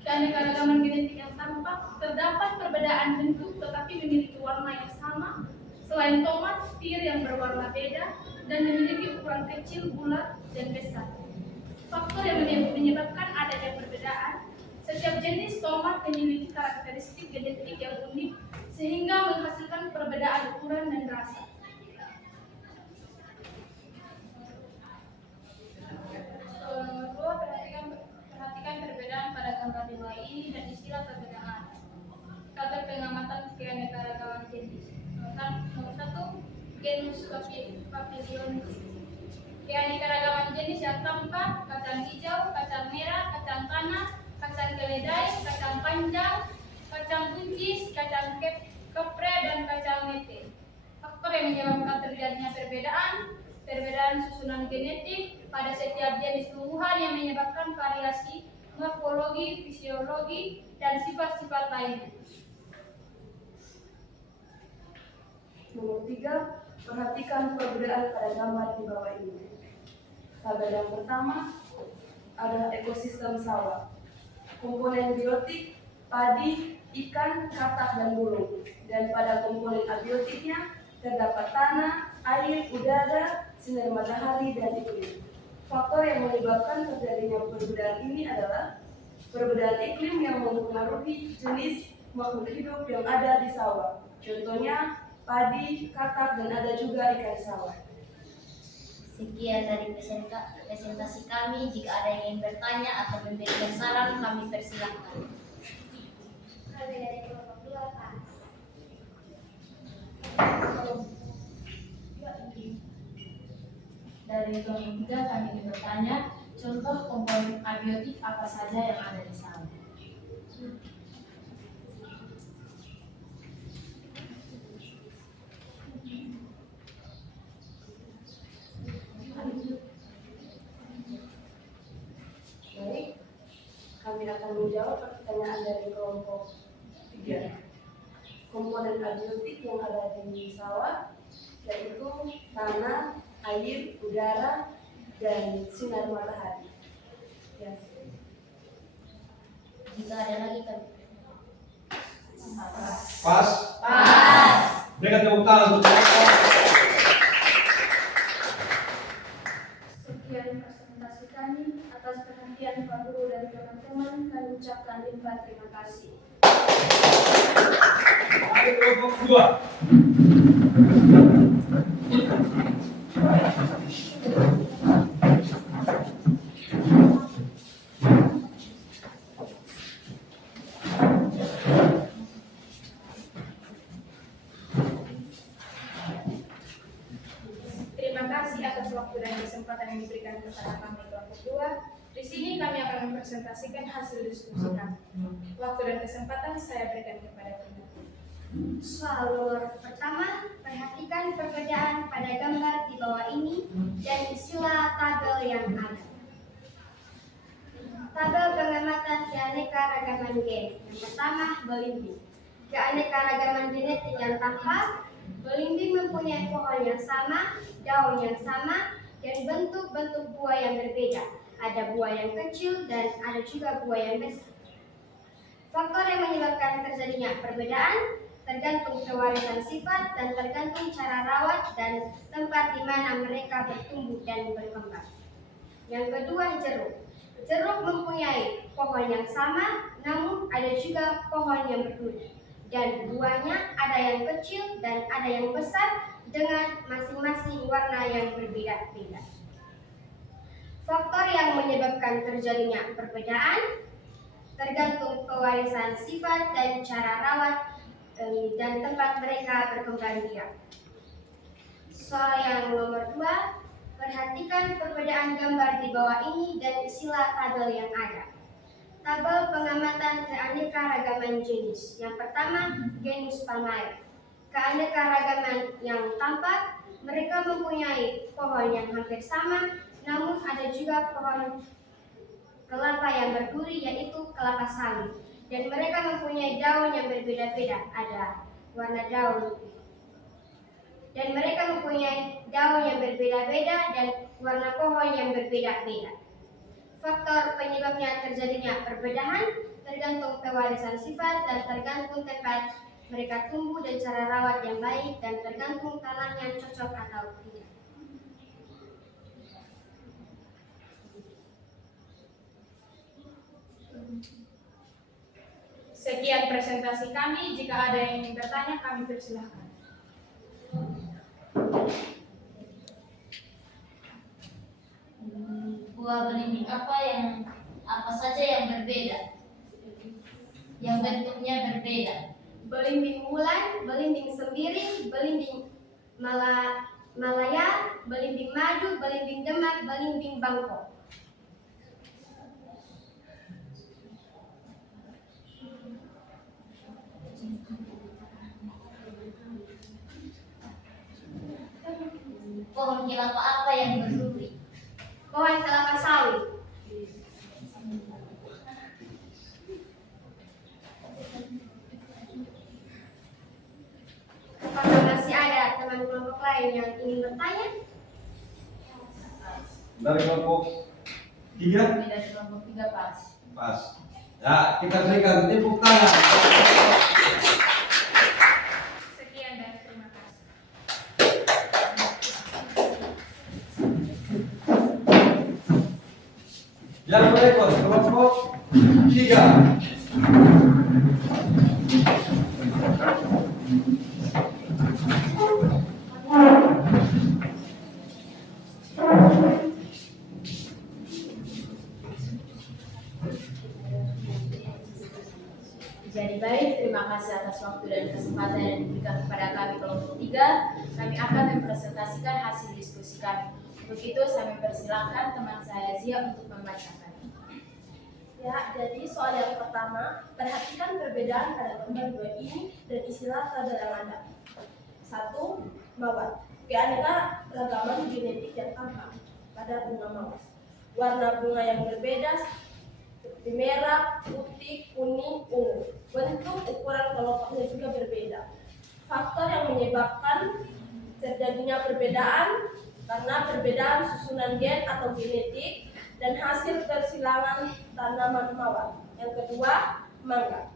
Keanekaragaman genetik yang tampak, terdapat perbedaan bentuk tetapi memiliki warna yang sama. Selain tomat, pir yang berwarna beda dan memiliki ukuran kecil, bulat, dan besar. Faktor yang menyebabkan adanya perbedaan: setiap jenis tomat memiliki karakteristik genetik yang unik sehingga menghasilkan perbedaan ukuran dan rasa. Nomor 2, perhatikan perbedaan pada gambar di bawah ini dan istilah perbedaan. Tabel pengamatan keanekaragaman jenis. Nomor 1, genus Papilionis. Keanekaragaman jenis yang tampak: kacang hijau, kacang merah, kacang tanah, kacang keledai, kacang panjang, kacang buncis, kacang kepre, dan kacang mete. Faktor yang menyebabkan terjadinya perbedaan susunan genetik pada setiap jenis tumbuhan yang menyebabkan variasi morfologi, fisiologi, dan sifat-sifat lainnya. Nomor 3, perhatikan perbedaan pada gambar di bawah ini. Tabel yang pertama adalah ekosistem sawah. Komponen biotik, padi, ikan, katak, dan burung. Dan pada komponen abiotiknya terdapat tanah, air, udara, sinar matahari, dan iklim. Faktor yang menyebabkan terjadinya perbedaan ini adalah perbedaan iklim yang mempengaruhi jenis makhluk hidup yang ada di sawah. Contohnya padi, katak, dan ada juga ikan sawah. Sekian dari presentasi kami. Jika ada yang ingin bertanya atau memberikan saran, kami persilahkan. Kami dari kelompok 2, Pak. Dari kelompok 3 kami ingin bertanya, contoh komponen abiotik apa saja yang ada di sana? Baik, kami akan menjawab pertanyaan dari kelompok 3. Komponen abiotik yang ada di sawah yaitu tanah, air, udara, dan sinar matahari. Ya. Jika ada lagi kami. Pas? Pas. Berikan tepuk tangan untuk kelompok. Sekian presentasi kami. Atas perhatian Pak Guru dan teman-teman, kami ucapkan limpah terima kasih. Ayo kelompok 2. Terima kasih atas waktu dan kesempatan yang diberikan kepada kami kelompok 2. Di sini kami akan mempresentasikan hasil diskusi kami. Waktu dan kesempatan saya berikan kepada kami. Soal nomor pertama, perhatikan perbedaan pada gambar di bawah ini dan istilah tabel yang ada. Tabel pengamatan keanekaragaman gen. Yang pertama, belimbing. keanekaragaman genetik yang tampak. Belimbing mempunyai pohon yang sama, daun yang sama, dan bentuk-bentuk buah yang berbeda. Ada buah yang kecil dan ada juga buah yang besar. Faktor yang menyebabkan terjadinya perbedaan tergantung kewarisan sifat dan tergantung cara rawat dan tempat di mana mereka bertumbuh dan berkembang. Yang kedua, jeruk. Jeruk mempunyai pohon yang sama, namun ada juga pohon yang berduri. Dan buahnya ada yang kecil dan ada yang besar dengan masing-masing warna yang berbeda-beda. Faktor yang menyebabkan terjadinya perbedaan tergantung pewarisan sifat dan cara rawat dan tempat mereka berkembang biak. Soal yang nomor 2, perhatikan perbedaan gambar di bawah ini dan isilah tabel yang ada. Tabel pengamatan keanekaragaman jenis. Yang pertama, genus Palmae. Keanekaragaman yang tampak, mereka mempunyai pohon yang hampir sama, namun ada juga pohon kelapa yang berduri, yaitu kelapa sawit. Dan mereka mempunyai daun yang berbeda-beda, ada warna daun. Dan mereka mempunyai daun yang berbeda-beda dan warna pohon yang berbeda-beda. Faktor penyebabnya terjadinya perbedaan tergantung pewarisan sifat dan tergantung tempat mereka tumbuh dan cara rawat yang baik dan tergantung tanahnya cocok atau tidak. Sekian presentasi kami. Jika ada yang ingin bertanya, kami persilahkan. Buah belimbing apa saja yang berbeda? Yang bentuknya berbeda. Belimbing mulan, belimbing sembiring, belimbing malaya, belimbing madu, belimbing demak, belimbing bangkok. Pohon kelapa apa yang berduri? Pohon kelapa sawit. Apakah masih ada teman kelompok lain yang ingin bertanya? Dari kelompok 3? Dari kelompok 3 pas. Pas. Ya, kita berikan tepuk tangan. Sekian dan terima kasih. Yang berikut kelompok 3. Jadi baik, terima kasih atas waktu dan kesempatan yang diberikan kepada kami kelompok 3. Kami akan mempresentasikan hasil diskusi kami. Untuk itu saya mempersilahkan teman saya Zia untuk membacakan. Ya, jadi soal yang pertama, perhatikan perbedaan pada gambar 2 ini dan istilah tabel yang ada. 1. Mawar. Keanekaragaman genetik yang tampak pada bunga mawar. Warna bunga yang berbeda seperti merah, putih, kuning, ungu. Bentuk ukuran kelopaknya juga berbeda. Faktor yang menyebabkan terjadinya perbedaan karena perbedaan susunan gen atau genetik dan hasil persilangan tanaman mawar. Yang kedua, mangga.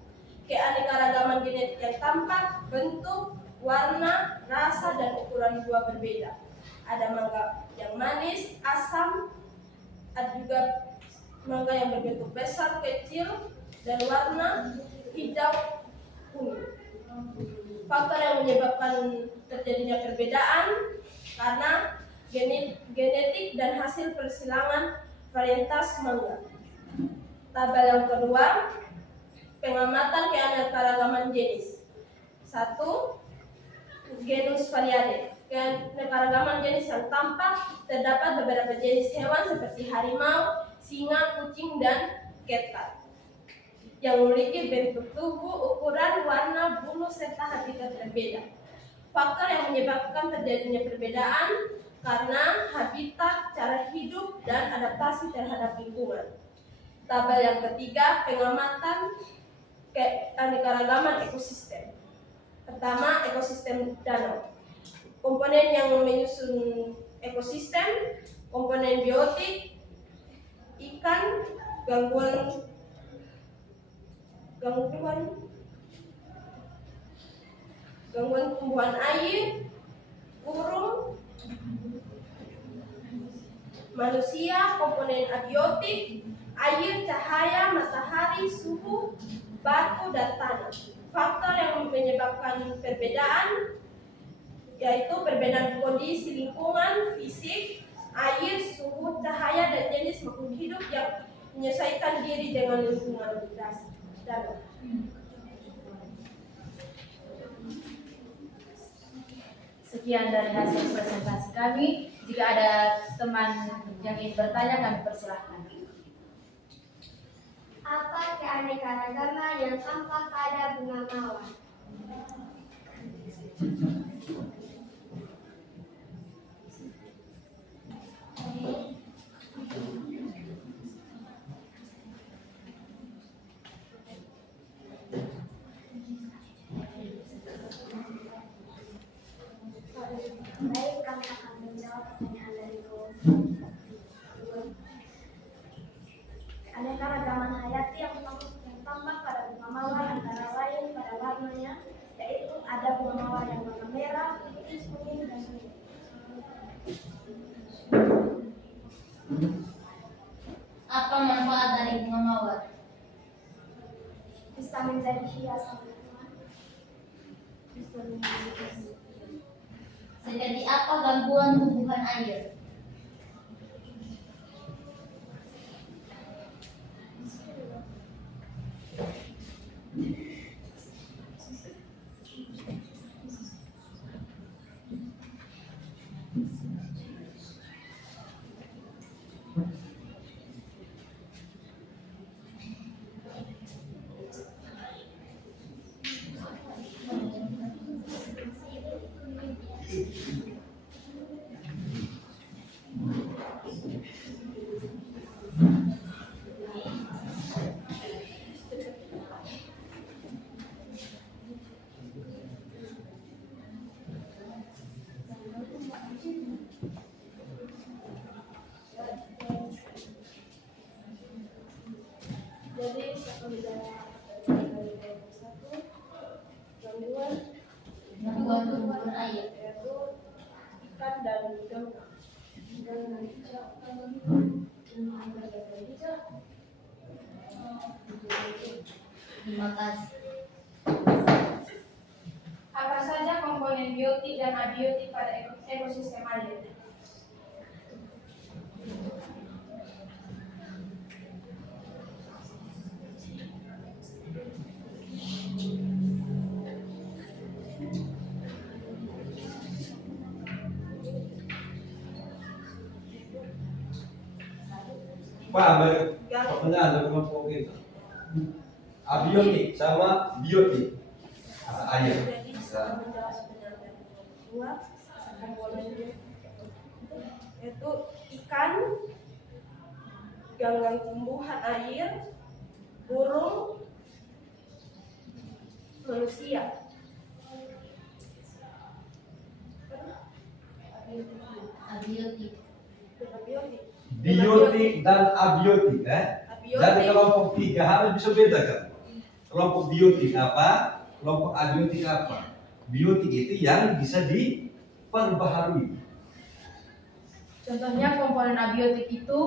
Keanekaragaman genetik yang tampak, bentuk, warna, rasa, dan ukuran buah berbeda. Ada mangga yang manis, asam, ada juga mangga yang berbentuk besar, kecil, dan warna hijau kuning. Faktor yang menyebabkan terjadinya perbedaan karena genetik dan hasil persilangan varietas mangga. Tabel yang kedua, pengamatan keanekaragaman jenis. 1. Genus Variade. Keanekaragaman jenis yang tampak, terdapat beberapa jenis hewan seperti harimau, singa, kucing, dan ketat yang memiliki bentuk tubuh, ukuran, warna, bulu, serta habitat berbeda. Faktor yang menyebabkan terjadinya perbedaan karena habitat, cara hidup, dan adaptasi terhadap lingkungan. Tabel yang ketiga, pengamatan keanekaragaman ekosistem. Pertama, ekosistem danau. Komponen yang menyusun ekosistem, komponen biotik, ikan, gangguan tumbuhan air, burung, manusia, komponen abiotik, air, cahaya, matahari, suhu, batu, dan tanah. Faktor yang menyebabkan perbedaan yaitu perbedaan kondisi lingkungan, fisik, air, suhu, cahaya, dan jenis makhluk hidup yang menyesuaikan diri dengan lingkungan danau. Sekian dari hasil presentasi kami. Jika ada teman yang ingin bertanya, kami persilahkan. Apa keanekaragaman yang tampak pada bunga mawar? Baik, kami akan menjawab pertanyaan dari keanekaragaman hayati yang tampak pada bunga mawar antara lain pada warnanya, yaitu ada bunga mawar yang warna merah, putih, kuning, dan biru. Apa manfaat dari bunga mawar? Bisa menjadi hiasan rumah. Seperti apa gangguan tumbuhan air? Jadi Gangguan tumbuhan air. yaitu ikan dan ganggang. Terima kasih. Apa saja komponen biotik dan abiotik pada ekosistem air? Pak, pertanyaan dari kelompok kita. Abiotik sama biotik. Air. Jadi bisa menjelaskan yang kedua, komponen yaitu ikan, ganggang tumbuhan air, burung, manusia. Abiotik. Abiotik. Biotik dan abiotik, Abiotik. Jadi kelompok tiga harus bisa bedakan. Kelompok biotik apa? Kelompok abiotik apa? Biotik itu yang bisa diperbaharui. Contohnya komponen abiotik itu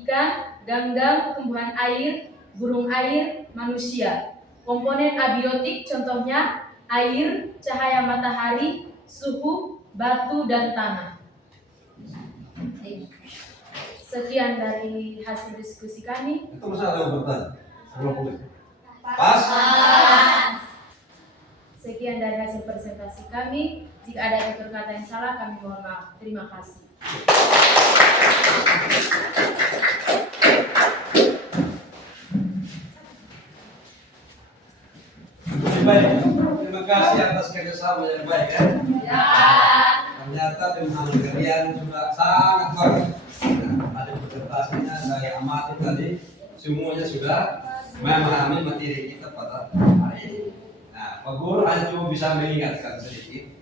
ikan, ganggang, tumbuhan air, burung air, manusia. Komponen abiotik contohnya air, cahaya matahari, suhu, batu, dan tanah. Sekian dari hasil diskusi kami. Itu masalah yang bertanya. Kelompok itu. Pas. Sekian dari hasil presentasi kami. Jika ada tutur kata yang salah, kami mohon maaf. Terima kasih. Baik. Terima kasih atas kerjasama yang baik, ya. Ternyata pemahaman kalian sudah sangat bagus. Ada presentasinya saya amati tadi, semuanya sudah memahami materi kita pada hari ini. Nah, Pak Guru hanya cuma bisa mengingatkan sedikit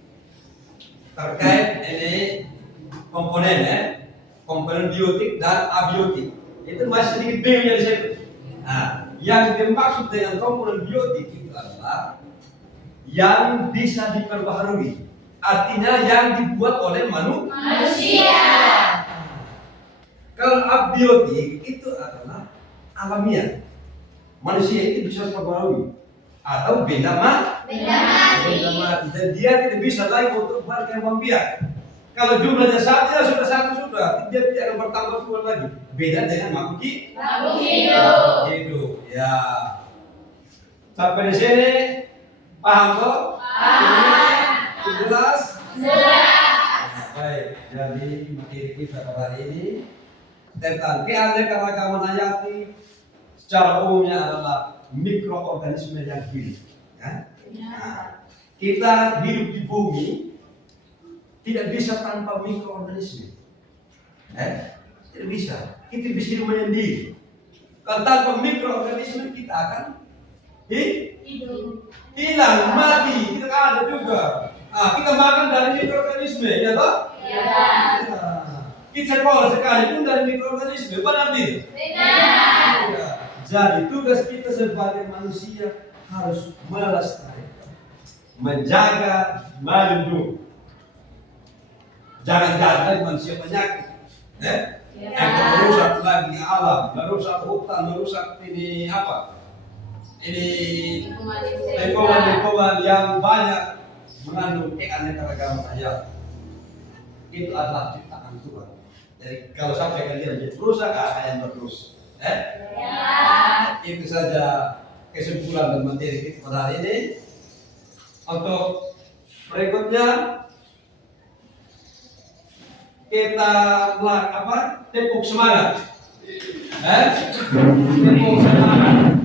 terkait ini komponen komponen biotik dan abiotik. Itu masih sedikit B-nya di situ. Nah, yang dimaksud dengan komponen biotik itu adalah yang bisa diperbaharui. Artinya yang dibuat oleh manusia. Kalau abiotik itu adalah alamiah. Manusia itu bisa diperbaharui atau benda mati. Dan dia tidak bisa lagi untuk berkembang biak. Kalau jumlahnya satu ya sudah, dia tidak akan bertambah keluar lagi. Beda dengan makhluk hidup. Ya. Sampai di sini paham kok? Paham. Jelas? Baik. Jadi materi kita pada hari ini tentang keanekaragaman hayati secara umumnya adalah mikroorganisme yang hidup. Ya? Nah, kita hidup di bumi tidak bisa tanpa mikroorganisme. Tidak bisa. Kita bisa hidup menyendiri. Kalau tanpa mikroorganisme kita akan hilang, mati, tidak ada juga. Kita makan dari mikroorganisme, ya toh? Ya. Kita sekolah sekalipun dari mikroorganisme, benar tidak? Benar. Ya. Jadi tugas kita sebagai manusia harus melestarikan, menjaga, melindungi. Jangan manusia penyakit, yang merusak lagi alam, merusak hutan, merusak ini apa? Ini lingkungan yang banyak mengandung keanekaragaman hayat. Itu adalah ciptaan Tuhan. Jadi kalau sampai kalian berusaha, kalian berdosa. Itu saja kesimpulan dan materi kita pada hari ini. Untuk berikutnya kita tepuk semangat. Tepuk semangat.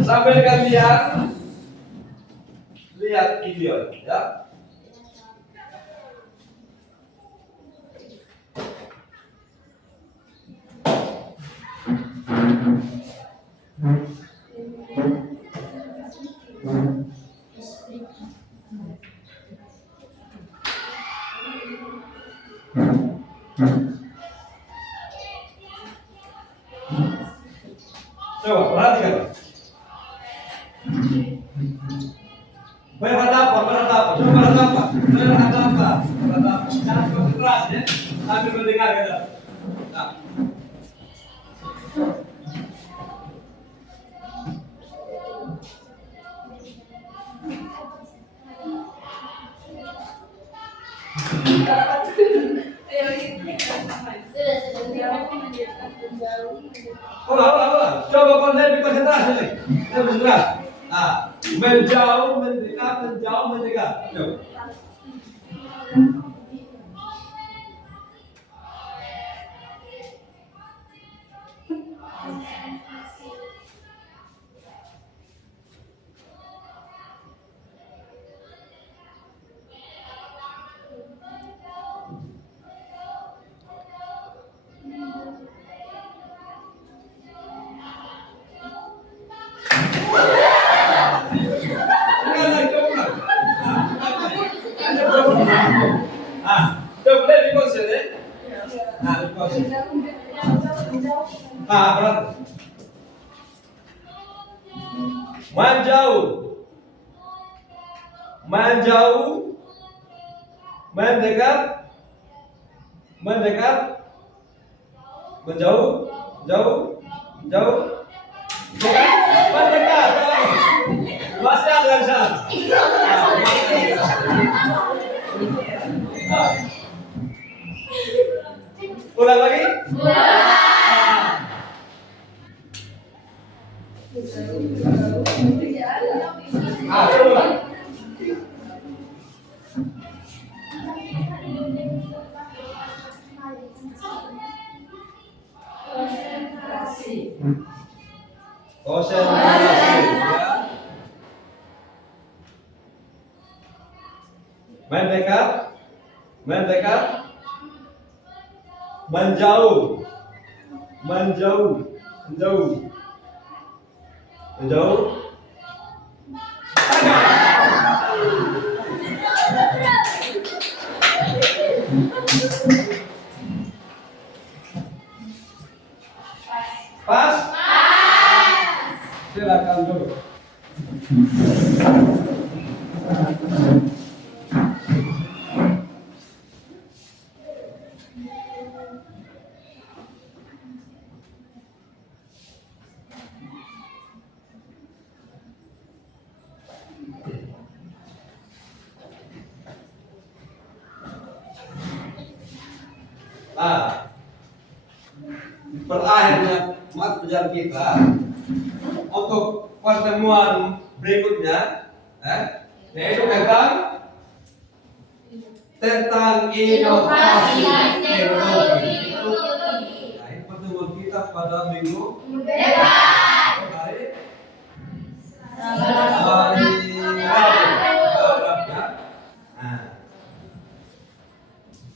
Sampai kalian lihat video, ya. Coba perhatikan. Berhadapan. Jangan terlalu keras ya. Sambil mendengar kata. Nah. Ulang. Coba lebih konsentrasi lagi. Lebih keras. Nah, menjauh, mendekat. Coba. Coba lebih konsen ya. Nah, lebih konsen. Berat. Menjauh, mendekat, menjauh, mendekat. Masih ada di sana. Ulang lagi? Coba. Konsentrasi. Ya. Mendekat, Menjauh. Menjauh. Menjauh. Menjauh. Pas? Silakan dulu. Nah, berakhirnya mata pelajaran kita untuk pertemuan berikutnya, yaitu tentang inovasi teknologi. Nah, ini pertemuan kita pada minggu depan. Hari Rabu. Nah,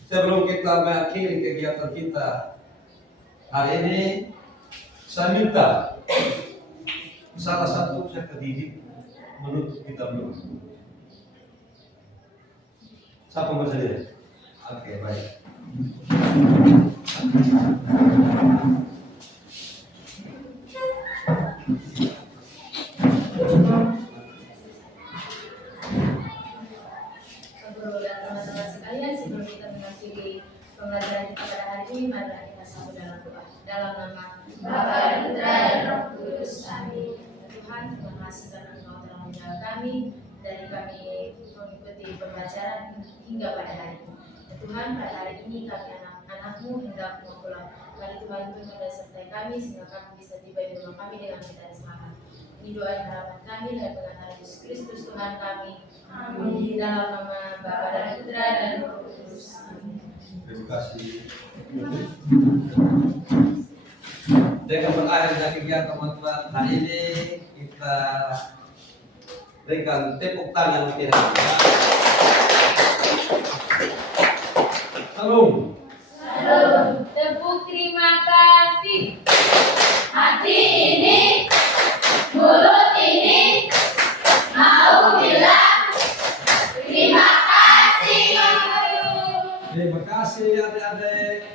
sebelum kita mengakhiri kegiatan kita hari ini, saya minta salah satu peserta didik menutup kita dulu. Siapa yang bersedia? Oke, baik. Guru dan teman-teman sekalian, sebelum kita mengakhiri pembelajaran kita pada hari ini, marilah kita sambut dalam doa. Dalam nama Bapa dan Putra dan Roh Kudus. Amin. Tuhan, terima kasih karena Engkau telah menjaga kami dari kami mengikuti pembelajaran hingga pada hari ini. Ya Tuhan, pada hari ini kami anak-anak-Mu hendak mau pulang. Mari Tuhan turun dan sertai kami sehingga kami bisa tiba di rumah kami dengan kita dan semangat. Ini doa dan harapan kami dan pengantar Yesus Kristus Tuhan kami. Amin. Dalam nama Bapa dan Putra dan Roh Kudus. Amin. Terima kasih. Dengan berakhirnya kegiatan teman-teman hari ini, kita berikan tepuk tangan untuk kita. Salam. Salam. Tepuk terima kasih. Hati ini, mulut ini, mau bilang terima kasih. Terima kasih adik-adik.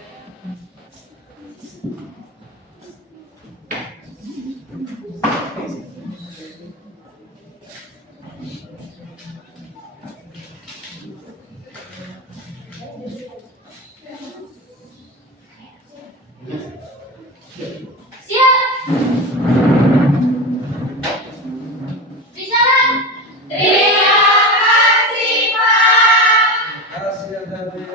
Siap. Bicara. Terima kasih, Pak. Terima kasih adik-adik.